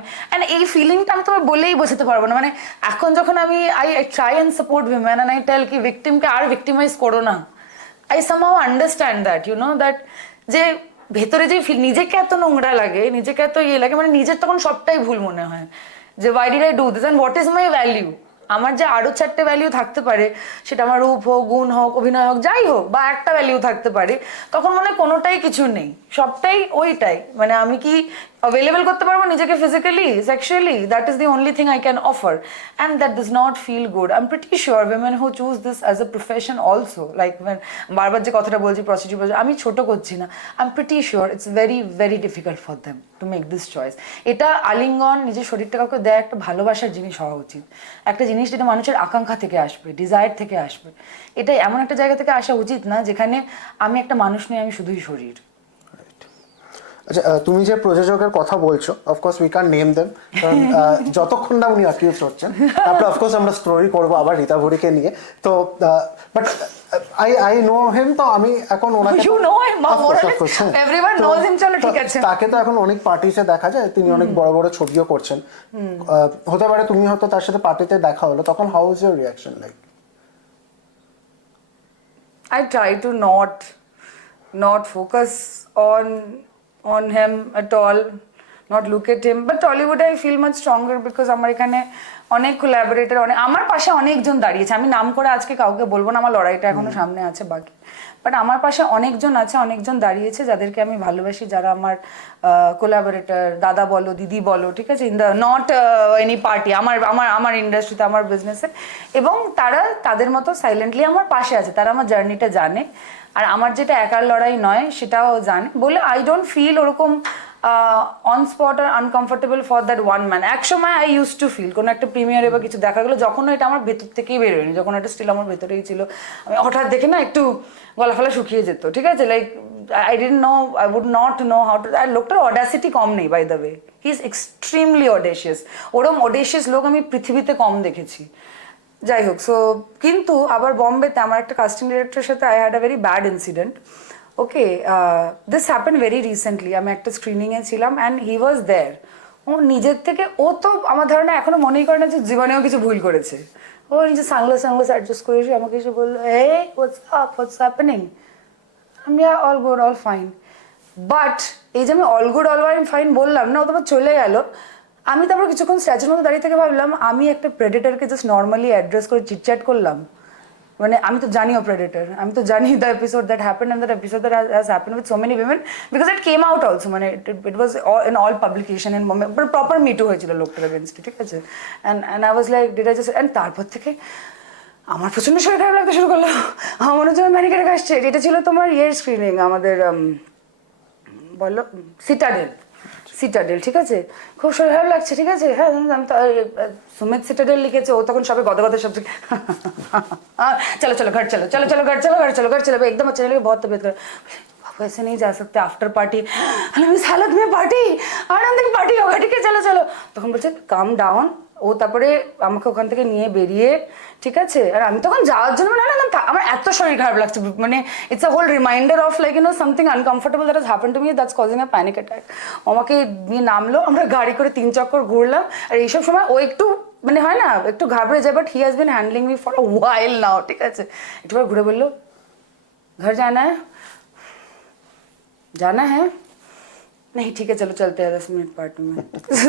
এই ফিলিংটা আমি তোমায় বলেই বোঝাতে পারবো না। মানে এখন যখন আমি I try and support women and I tell কি ভিকটিমকে আর ভিকটিমাইজ করো না, I somehow understand that, you know that, যে ভেতরে যে নিজেকে এত নোংরা লাগে, নিজেকে এত ইয়ে লাগে, মানে নিজের তখন সবটাই ভুল মনে হয়, যে why did I do this and what is my value. আমার যে আরো 4টে ভ্যালিউ থাকতে পারে, সেটা আমার রূপ হোক, গুণ হোক, অভিনয় হোক, যাই হোক, বা একটা ভ্যালিউ থাকতে পারে, তখন মনে হয় কোনোটাই কিছু নেই, সবটাই ওইটাই। মানে আমি কি অ্যাভেলেবল করতে পারবো নিজেকে physically, sexually, that is the only thing I can offer, and that does not feel good. I'm pretty sure women who choose this as a profession also, like বারবার যে কথাটা বলছি প্রস্টিটিউট, আমি ছোট করছি না, I'm pretty sure it's very very difficult for them to make this choice. এটা আলিঙ্গন, নিজের শরীরটা কাউকে দেয় একটা ভালোবাসার জিনিস হওয়া উচিত, একটা জিনিস যেটা মানুষের আকাঙ্ক্ষা থেকে আসবে, ডিজায়ার থেকে আসবে। এটা এমন একটা জায়গা থেকে আসা উচিত না যেখানে আমি একটা মানুষ নই, আমি শুধুই শরীর। আচ্ছা, তুমি যে প্রযোজকের কথা বলছো, of course we can name them, কারণ যতক্ষণ না উনি অ্যাকিউজ হচ্ছেন, তারপরে অফকোর্স আমরা স্টোরি করবো আবার রীতাভরিকে নিয়ে। তো বাট আই নো হিম, তো আমি এখন ওনাকে, you know him, everyone knows him, চলো ঠিক আছে। তাকে তো এখন অনেক পার্টিতে দেখা যায়, তিনি অনেক বড় বড় ছবিও করছেন, হতে পারে তুমি হয়তো তার সাথে পার্টিতে দেখা হলো, তখন how is your reaction like? I try to not focus on him at all, not look at him. But Tollywood I feel much stronger because আমার এখানে অনেক কোলাবোরেটর, অনেক আমার পাশে অনেকজন দাঁড়িয়েছে। আমি নাম করে আজকে কাউকে বলবো না, আমার লড়াইটা এখনো সামনে আছে বাকি, বাট আমার পাশে অনেকজন আছে, অনেকজন দাঁড়িয়েছে যাদেরকে আমি ভালোবাসি, যারা আমার কোলাবোরেটর, দাদা বলো, দিদি বলো, ঠিক আছে, in the not any party, আমার আমার আমার ইন্ডাস্ট্রিতে, আমার বিজনেসে, এবং তারা তাদের মতো সাইলেন্টলি আমার পাশে আছে, তারা আমার জার্নিটা জানে, আর আমার যেটা একার লড়াই নয় সেটাও জানে বলে আই ডোন্ট ফিল ওরকম অন স্পট আর uncomfortable for that one man. একসময় আই ইউজ টু ফিল কোনো একটা প্রিমিয়ারে বা কিছু দেখা গেলো, যখন এটা আমার ভেতর থেকেই বেরোয়নি, যখন এটা স্টিল আমার ভেতরেই ছিল, আমি হঠাৎ দেখে না একটু গলা ফলা শুকিয়ে যেত, ঠিক আছে, like I didn't know, I would not know how to. আর লোকটার অডাসিটি কম নেই, by the way, he is extremely audacious. ওরম অডেশিয়াস লোক আমি পৃথিবীতে কম দেখেছি। যাই হোক, সো কিন্তু আবার বম্বেতে আমার একটা কাস্টিং ডিরেক্টরের সাথে I had a very bad incident. Okay, this happen very recently. আমি একটা স্ক্রিনিংয়ে ছিলাম অ্যান্ড হি ওয়াজ দেয়ার। ও নিজের থেকে, ও তো আমার ধারণা এখনো মনেই করে না যে জীবনেও কিছু ভুল করেছে। ও নিজে সানগ্লাস অ্যাডজাস্ট করে এসে আমাকে এসে বললো, হে হোয়াটস হ্যাপেনিং। আমি all good, all fine. But এই যে আমি অল গুড, অল ফাইন বললাম না, ও তোমার চলে গেল। আমি তারপর কিছুক্ষণ স্ট্যাচুর মতো দাঁড়িয়ে থেকে ভাবলাম, আমি একটা প্রেডেটারকে জাস্ট নর্মালি অ্যাড্রেস করে চিটচ্যাট করলাম। মানে আমি তো জানিও প্রেডেটার, আমি তো জানি the episode that happened and that episode that has happened with so many women, because it came out also, মানে it was in all publication in Bombay, proper MeToo হয়েছিল লোকটার এগেনস্টে, ঠিক আছে। And I was like did I just, and তারপর থেকে আমার প্রচণ্ড শরীর খারাপ লাগতে শুরু করলো। আমার মনে হচ্ছে আমার ম্যানিকেটে আসছে। এটা ছিল তোমার ইয়ের স্ক্রিনিং, আমাদের বললো সিটাডেল, ঠিক আছে, খুব শরীর খারাপ লাগছে, ঠিক আছে, হ্যাঁ আমি তো সুমিত সিটাডেল লিখেছে, ও তখন সবে গদগদের সব চলো চলো ঘর চলো, চলো চলো ঘর চলো, ঘর চলো, ঘর চলো, একদম अच्छा लगे, बहुत तबीयत खराब, वैसे नहीं जा सकते, आफ्टर पार्टी, इस हालत में पार्टी, आनंद की पार्टी होगा, ठीक है, चलो चलो। তখন বলছে কাম ডাউন। ও তারপরে আমাকে ওখান থেকে নিয়ে বেরিয়ে, ঠিক আছে, আর আমি তখন যাওয়ার জন্য না, আমার এত শরীর খারাপ লাগছে, মানে it's a whole reminder of like you know something uncomfortable that has happened to me, that's causing a panic attack. আমাকে নিয়ে নামলো, আমরা গাড়ি করে 3 চক্কর ঘুরলাম, আর এইসব সময় ও একটু মানে হয় না একটু ঘাবড়ে যায়, but he has been handling me for a while now, ঠিক আছে। একটু ঘুরে বললো ঘর জানা जाना है नहीं ठीक है चलो चलते हैं 10 मिनट पार्टी में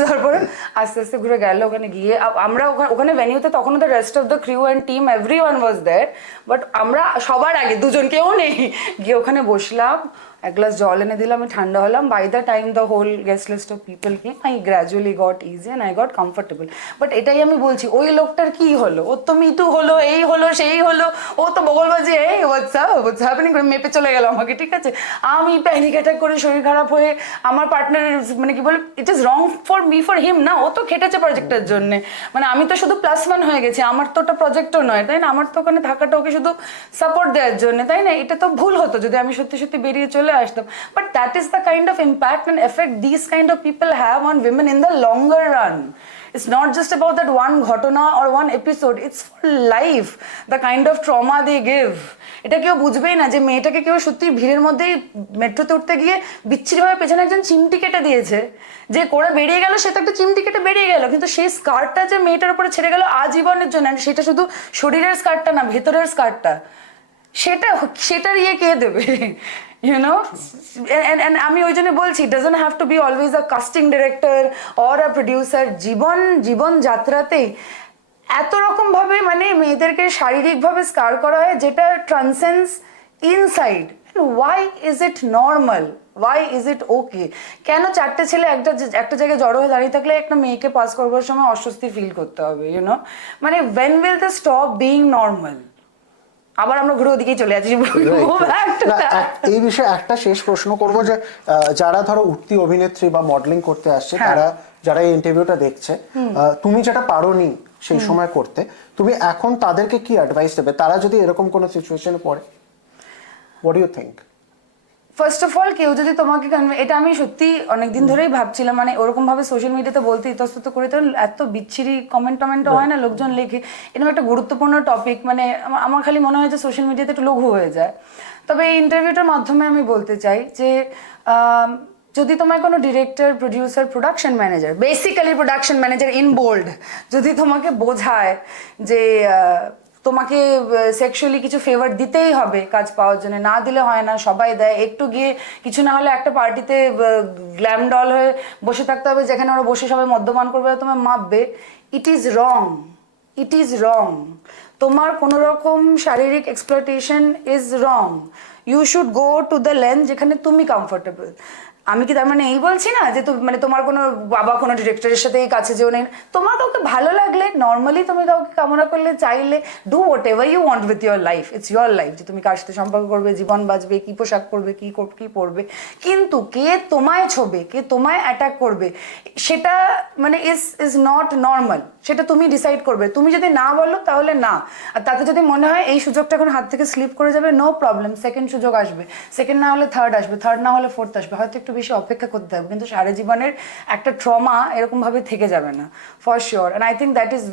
তারপরে আস্তে আস্তে ঘুরে গেল ওখানে গিয়ে আমরা ওখানে ভেনিউতে তখন the rest of the crew and team everyone was there but আমরা সবার আগে দুজন কেউ নেই গিয়ে ওখানে বসলাম এক গ্লাস জল এনে দিলাম আমি ঠান্ডা হলাম by the time the whole guest list of people came I gradually got easy and I got comfortable but এটাই আমি বলছি ওই লোকটার কি হলো ও তো মিটু হলো এই হলো সেই হলো ও তো বগল বাজে এই হোয়াটস হ্যাপেনিং করে মেপে চলে গেল আমাকে ঠিক আছে আমি প্যানিক অ্যাটাক করে শরীর খারাপ হয়ে আমার পার্টনারের মানে কি বল it is wrong for me for him না ও তো খেটেছে প্রজেক্টের জন্য মানে আমি তো শুধু +1 হয়ে গেছি আমার তো ওটা প্রজেক্টও নয় তাই না আমার তো ওখানে থাকাটা ওকে শুধু সাপোর্ট দেওয়ার জন্য তাই না এটা তো ভুল হতো যদি আমি সত্যি সত্যি বেরিয়ে চলে আসতাম but that is the kind of impact and effect these kind of people have on women in the longer run. It's not just about that one ghatona or one episode. It's for life. The kind of trauma they give. এটা কেউ বুঝবেই না যে মেয়েটাকে কেউ সত্যি ভিড়ের মধ্যেই মেট্রোতে উঠতে গিয়ে বিচ্ছিরিভাবে পেছনে একজন চিমটি কেটে দিয়েছে যে করে বেরিয়ে গেল সে তো একটা চিমটি কেটে বেরিয়ে গেল কিন্তু সেই স্কার্টটা যে মেয়েটার উপরে ছেড়ে গেল আজীবনের জন্য সেটা শুধু শরীরের স্কার্টটা না ভেতরের স্কার্টটা সেটার ইয়ে কে দেবে you know and আমি ওই জন্য বলছি it doesn't have to be always a casting director or a producer জীবন যাত্রাতেই এত রকম ভাবে মানে মেয়েদেরকে শারীরিক ভাবে স্কার করা হয় যেটা ট্রান্সেন্স inside why is it normal why is it okay কেন চারটে ছেলে একটা জায়গায় জড়ো হয়ে দাঁড়িয়ে থাকলে একটা মেয়েকে পাস করবার সময় অস্বস্তি ফিল করতে হবে you know মানে when will they stop being normal আবার আমরা ঘুরে ওদিকেই চলে যাচ্ছি এই বিষয়ে একটা শেষ প্রশ্ন করব যে যারা ধরো উঠতি অভিনেত্রী বা মডেলিং করতে আসছে তারা যারা এই ইন্টারভিউটা দেখছে তুমি যেটা পারোনি সেই সময় করতে তুমি এখন তাদেরকে কি অ্যাডভাইস দেবে তারা যদি এরকম কোনো সিচুয়েশনে পড়ে what do you think first of all কেউ যদি তোমাকে এটা আমি সত্যি অনেকদিন ধরেই ভাবছিলাম মানে ওরকম ভাবে সোশ্যাল মিডিয়াতে বলতে ইতস্তত করে তো এত বিচ্ছিরি কমেন্টও হয় না লোকজন লেখে এরকম একটা গুরুত্বপূর্ণ টপিক মানে আমার খালি মনে হয় যে সোশ্যাল মিডিয়াতে একটু লঘু হয়ে যায় তবে এই ইন্টারভিউটার মাধ্যমে আমি বলতে চাই যে যদি তোমার কোনো director producer production manager basically production manager involved যদি তোমাকে বোঝায় যে তোমাকে সেক্সুয়ালি কিছু ফেভার দিতেই হবে কাজ পাওয়ার জন্য না দিলে হয় না সবাই দেয় একটু গিয়ে কিছু না হলে একটা পার্টিতে গ্ল্যাম ডল হয়ে বসে থাকতে হবে যেখানে ওরা বসে সবাই মদ্যপান করবে তোমার মাপবে ইট ইজ রং তোমার কোনো রকম শারীরিক exploitation is wrong you should go to the length যেখানে তুমি কমফোর্টেবল আমি কি তার মানে এই বলছি না যে মানে তোমার কোনো বাবা কোনো ডিরেক্টরের সাথে কাছে যেও নেই তোমার কাউকে ভালো লাগলে নর্মালি তুমি কাউকে কামনা করলে চাইলে do whatever you want with your life it's your life যে তুমি কার সাথে সম্পর্ক করবে জীবন বাঁচবে কি পোশাক পরবে কি পরবে কিন্তু কে তোমায় ছোবে কে তোমায় অ্যাটাক করবে সেটা মানে ইজ নট নর্মাল সেটা তুমি ডিসাইড করবে তুমি যদি না বলো তাহলে না আর তাতে যদি মনে হয় এই সুযোগটা এখন হাত থেকে স্লিপ করে যাবে নো প্রবলেম সেকেন্ড সুযোগ আসবে সেকেন্ড না হলে থার্ড আসবে থার্ড না হলে ফোর্থ আসবে হয়তো একটু বেশি অপেক্ষা করতে হবে কিন্তু সারা জীবনের একটা ট্রমা এরকম ভাবে থেকে যাবে না for sure and I think that is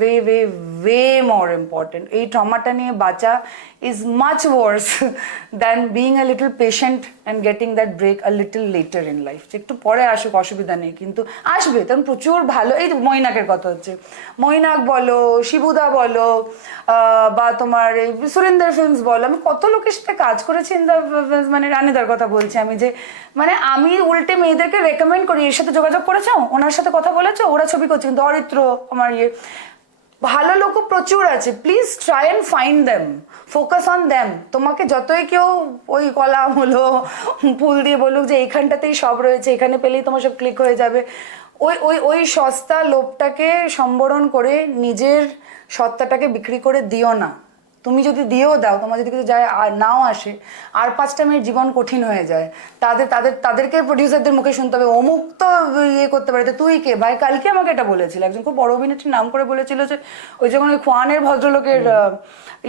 way more important এই ট্রমাটা নিয়ে বাঁচা is much worse than being a little patient and getting that break a little later in life যে একটু পরে আসুক অসুবিধা নেই কিন্তু আসবে তখন প্রচুর ভালো এই মৈনাকের কথা হচ্ছে মৈনাক বলো শিবুদা বলো বা তোমার এই সুরিন্দর ফিল্মস বলো আমি কত লোকের সাথে কাজ করেছি মানে রানেদার কথা বলছি আমি যে মানে আমি উল্টে মেয়েদেরকে রেকমেন্ড করি এর সাথে যোগাযোগ করেছো ওনার সাথে কথা বলেছো ওরা ছবি করছে কিন্তু অরিত্র আমার ভালো লোক প্রচুর আছে please try and find them focus on them তোমাকে যতই কেউ ওই কলাম হলো ফুল দিয়ে বলুক যে এইখানটাতেই সব রয়েছে এখানে পেলেই তোমার সব ক্লিক হয়ে যাবে ওই সস্তা লোভটাকে সম্বরণ করে নিজের সত্তাটাকে বিক্রি করে দিও না তুমি যদি দিয়েও দাও তোমার যদি কিছু যায় আর নাও আসে আর 5টা মিনিট জীবন কঠিন হয়ে যায় তাদেরকে প্রডিউসারদের মুখে শুনতে হবে অমুক তো ইয়ে করতে পারে তুই কে ভাই কালকে আমাকে এটা বলেছিল একজন খুব বড় অভিনেত্রীর নাম করে বলেছিল যে ওই যখন ওই খোয়ানের ভদ্রলোকের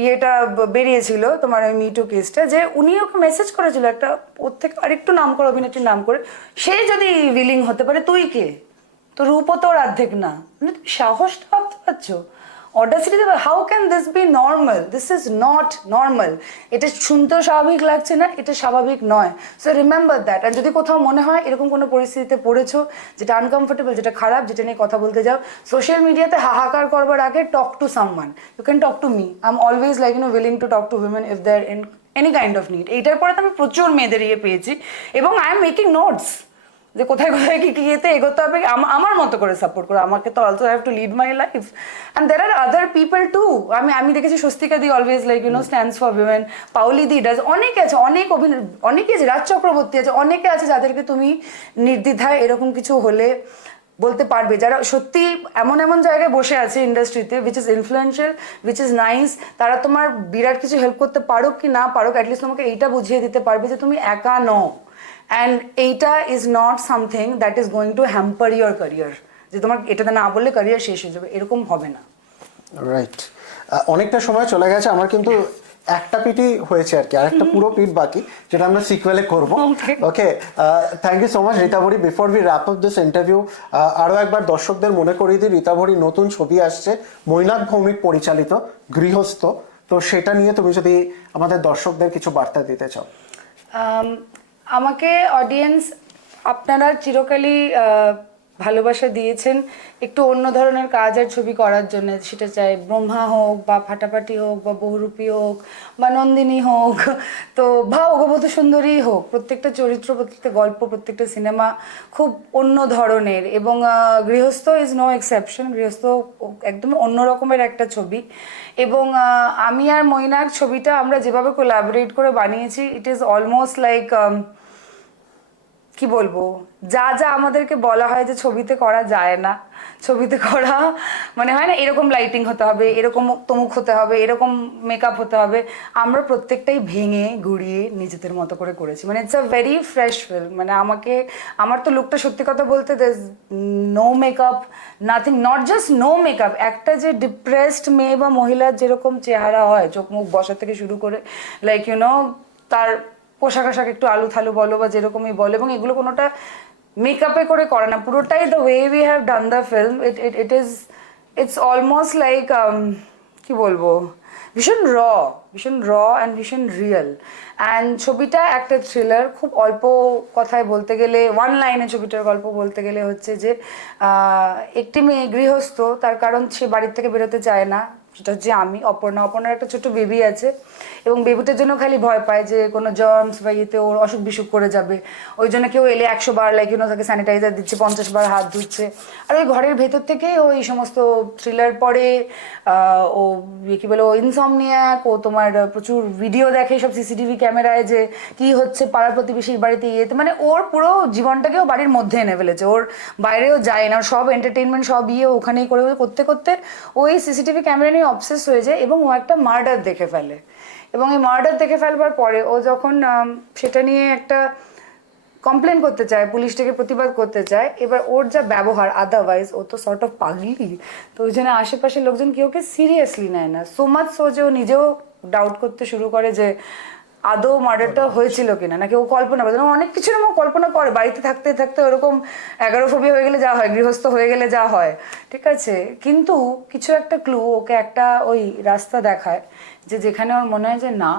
ইয়েটা বেরিয়েছিল তোমার ওই মিটু কেসটা যে উনি ওকে মেসেজ করেছিল একটা ওর থেকে আরেকটু নাম করে অভিনেত্রীর নাম করে সে যদি উইলিং হতে পারে তুই কে তো রূপও তোর অর্ধেক না মানে তুমি সাহসটা ভাবতে পারছো অডাসিটি দেবে how can this be normal this is not normal এটা শুনতেও স্বাভাবিক লাগছে না এটা স্বাভাবিক নয় সো রিমেম্বার দ্যাট আর যদি কোথাও মনে হয় এরকম কোনো পরিস্থিতিতে পড়েছো যেটা আনকমফোর্টেবল যেটা খারাপ যেটা নিয়ে কথা বলতে যাও সোশ্যাল মিডিয়াতে হাহাকার করবার আগে talk to someone you can talk to me I am always like willing to talk to women if they are in any kind of need. এইটার পরে তো আমি প্রচুর মেয়েদের ইয়ে পেয়েছি এবং আই এম মেকিং নোটস যে কোথায় কোথায় কি কি ইয়েতে এগোতে হবে, আমার মতো করে সাপোর্ট করো আমাকে, তো also have to lead my life and there are other people too. আমি দেখেছি স্বস্তিকা দি always like stands for women, Pauli দি ডাজ, অনেকে আছে, অনেকে আছে, রাজ চক্রবর্তী আছে, অনেকে আছে যাদেরকে তুমি নির্দ্বিধায় এরকম কিছু হলে বলতে পারবে, যারা সত্যি এমন এমন জায়গায় বসে আছে ইন্ডাস্ট্রিতে which is influential, which is nice, তারা তোমার বিরাট কিছু হেল্প করতে পারুক কি না পারুক, অ্যাটলিস্ট তোমাকে এইটা বুঝিয়ে দিতে পারবে যে তুমি একা নও। অ্যান্ড এইটা is not something that is going to hamper your career, যে তোমার এটাতে না বললে ক্যারিয়ার শেষ হয়ে যাবে, এরকম হবে না। রাইট, অনেকটা সময় চলে গেছে আমার, কিন্তু একটা পিঠই হয়েছে আর কি, আর একটা পুরো পিঠ বাকি, যেটা আমরা সিকুয়েলে করব। Okay, thank you so much Ritabhari. Before we wrap up this interview, আরও একবার দর্শকদের মনে করিয়ে দিই, রিতাভরি নতুন ছবি আসছে মৈনাক ভৌমিক পরিচালিত গৃহস্থ, তো সেটা নিয়ে তুমি যদি আমাদের দর্শকদের কিছু বার্তা দিতে চাও। আমাকে অডিয়েন্স আপনারা চিরকালই ভালোবাসা দিয়েছেন একটু অন্য ধরনের কাজ আর ছবি করার জন্য, সেটা চাই ব্রহ্মা হোক বা ফাটাফাটি হোক বা বহুরূপী হোক বা নন্দিনী হোক, তো বা অগবধূ সুন্দরী হোক, প্রত্যেকটা চরিত্র, প্রত্যেকটা গল্প, প্রত্যেকটা সিনেমা খুব অন্য ধরনের, এবং গৃহস্থ ইজ নো এক্সেপশন। গৃহস্থ একদম অন্য রকমের একটা ছবি, এবং আমি আর মৈনাক ছবিটা আমরা যেভাবে কোলাবোরেট করে বানিয়েছি, ইট ইজ অলমোস্ট লাইক কি বলবো, যা যা আমাদেরকে বলা হয় যে ছবিতে করা যায় না, ছবিতে করা মানে হয় না এরকম লাইটিং হতে হবে, এরকম তমুক হতে হবে, এরকম মেকআপ হতে হবে, আমরা প্রত্যেকটাই ভেঙে গুড়িয়ে নিজেদের মতো করে করেছি। মানে it's a very fresh film. মানে আমার তো লুকটা সত্যি কথা বলতে no makeup, nothing, not just no makeup, একটা যে ডিপ্রেসড মেয়ে বা মহিলার যেরকম চেহারা হয়, চোখ মুখ বসা থেকে শুরু করে লাইক তার পোশাক আশাক একটু আলু থালু বলো বা যেরকমই বলো, এবং এগুলো কোনোটা মেকআপে করে করে না, পুরোটাই the way we have done the film, it's almost like কি বলবো, ভীষণ র অ্যান্ড ভীষণ রিয়েল। অ্যান্ড ছবিটা একটা থ্রিলার, খুব অল্প কথায় বলতে গেলে, ওয়ান লাইনে ছবিটার গল্প বলতে গেলে হচ্ছে যে একটি মেয়ে গৃহস্থ, তার কারণ সে বাড়ির থেকে বেরোতে চায় না, সেটা হচ্ছে অপর্ণার একটা ছোট বেবি আছে, এবং বেবিটার জন্য খালি ভয় পায় যে কোনো জার্মস বা ইয়েতে ওর অসুখ বিসুখ করে যাবে, ওই জন্য কেউ এলে 100 বার তাকে স্যানিটাইজার দিচ্ছে, 50 বার হাত ধুচ্ছে, আর ওই ঘরের ভেতর থেকে ওই সমস্ত থ্রিলার পড়ে, ও কি বলে, ও ইনসমনিয়াক, ও তোমার প্রচুর ভিডিও দেখে সব সিসিটিভি ক্যামেরায় যে কি হচ্ছে পাড়ার প্রতিবেশীর বাড়িতে ইয়েতে, মানে ওর পুরো জীবনটাকেও বাড়ির মধ্যে এনে ফেলেছে, ওর বাইরেও যায় না, সব এন্টারটেনমেন্ট সব ওখানেই করতে করতে ওই সিসিটিভি ক্যামেরা নিয়ে অবসেস হয়ে যায়, এবং ও একটা মার্ডার দেখে ফেলে, এবং এই মার্ডার দেখে ফেলবার পরে ও যখন সেটা নিয়ে একটা কমপ্লেন করতে চায়, পুলিশটাকে প্রতিবাদ করতে চায়, এবার ওর যা ব্যবহার, আদারওয়াইজ ও তো সর্ট অফ পাগলি, তো ওই জন্য আশেপাশের লোকজন কেউ ওকে সিরিয়াসলি নেয় না, সো মাচ সো যে ও নিজেও ডাউট করতে শুরু করে যে আদৌ মার্ডারটা হয়েছিল কিনা, নাকি ও কল্পনা করে, অনেক কিছু ও কল্পনা করে, বাড়িতে থাকতে থাকতে ওরকম 11 ফোবিয়া হয়ে গেলে যা হয়, গৃহস্থ হয়ে গেলে যা হয়, ঠিক আছে, কিন্তু কিছু একটা ক্লু ওকে একটা ওই রাস্তা দেখায় যে যেখানে ওর মনে হয় যে না,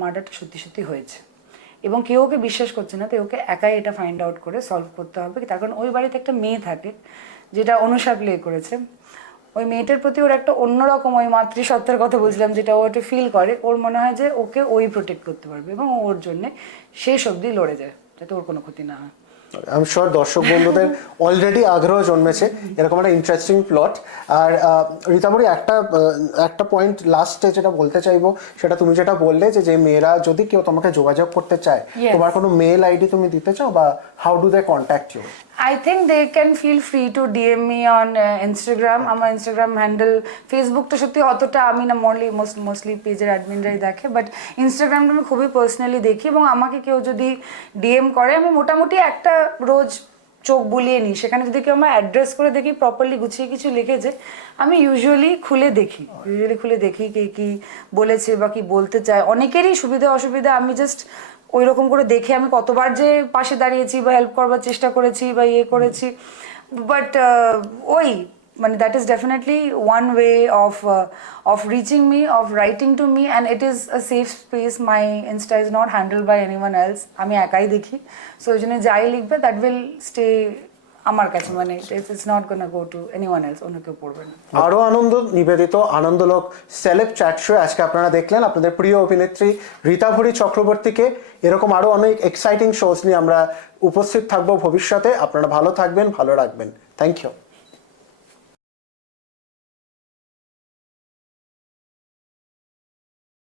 মার্ডারটা সত্যি সত্যি হয়েছে, এবং কেউ ওকে বিশ্বাস করছে না, তো ওকে একাই এটা ফাইন্ড আউট করে সলভ করতে হবে, তার কারণ ওই বাড়িতে একটা মেয়ে থাকে যেটা অনুষা প্লে করেছে, ওই মেয়েটার প্রতি ওর একটা অন্যরকম ওই মাতৃসত্তার কথা বুঝলাম, যেটা ও একটু ফিল করে, ওর মনে হয় যে ওকে ওই প্রোটেক্ট করতে পারবে, এবং ওর জন্যে শেষ অবধি লড়ে যায় যাতে ওর কোনো ক্ষতি না হয়। আমি শিওর দর্শক বন্ধুদের অলরেডি আগ্রহ জন্মেছে এরকম একটা ইন্টারেস্টিং প্লট। আর রিতাভরি, একটা পয়েন্ট লাস্টে যেটা বলতে চাইবো, সেটা তুমি যেটা বললে যে মেয়েরা যদি কেউ তোমাকে যোগাযোগ করতে চায়, তোমার কোনো মেল আইডি তুমি দিতে চাও, বা how do they contact you? I think they can feel free to DM me on Instagram. আমার ইনস্টাগ্রাম হ্যান্ডেল, ফেসবুকটা সত্যি অতটা আমি না, মোস্টলি পেজের অ্যাডমিনরাই দেখে, বাট ইনস্টাগ্রামটা আমি খুবই পার্সোনালি দেখি, এবং আমাকে কেউ যদি ডিএম করে, আমি মোটামুটি একটা রোজ চোখ বুলিয়ে নিই, সেখানে যদি কেউ আমার অ্যাড্রেস করে দেখি, প্রপারলি গুছিয়ে কিছু লিখেছে, আমি ইউজুয়ালি খুলে দেখি কে কি বলেছে বা কি বলতে চায়, অনেকেরই সুবিধা অসুবিধা, আমি জাস্ট ওই রকম করে দেখে আমি কতবার যে পাশে দাঁড়িয়েছি বা হেল্প করবার চেষ্টা করেছি বা করেছি, বাট ওই মানে that is definitely one way of reaching me, of writing to me, and it is a safe space. My insta is not handle by anyone else, আমি একাই দেখি, সো ওই জন্য যাই লিখবে দ্যাট উইল স্টে আমার কাছে মানে it's not gonna go to anyone else, অন্য কেউ পড়বে না। আরো আনন্দ নিবেদিত আনন্দলোক সেলেব চ্যাট শো আজকে আপনারা দেখলেন আপনাদের প্রিয় অভিনেত্রী রীতাভরি চক্রবর্তীকে। এরকম আরো অনেক এক্সাইটিং শোজ নিয়ে আমরা উপস্থিত থাকবো ভবিষ্যতে। আপনারা ভালো থাকবেন, ভালো রাখবেন। Thank you.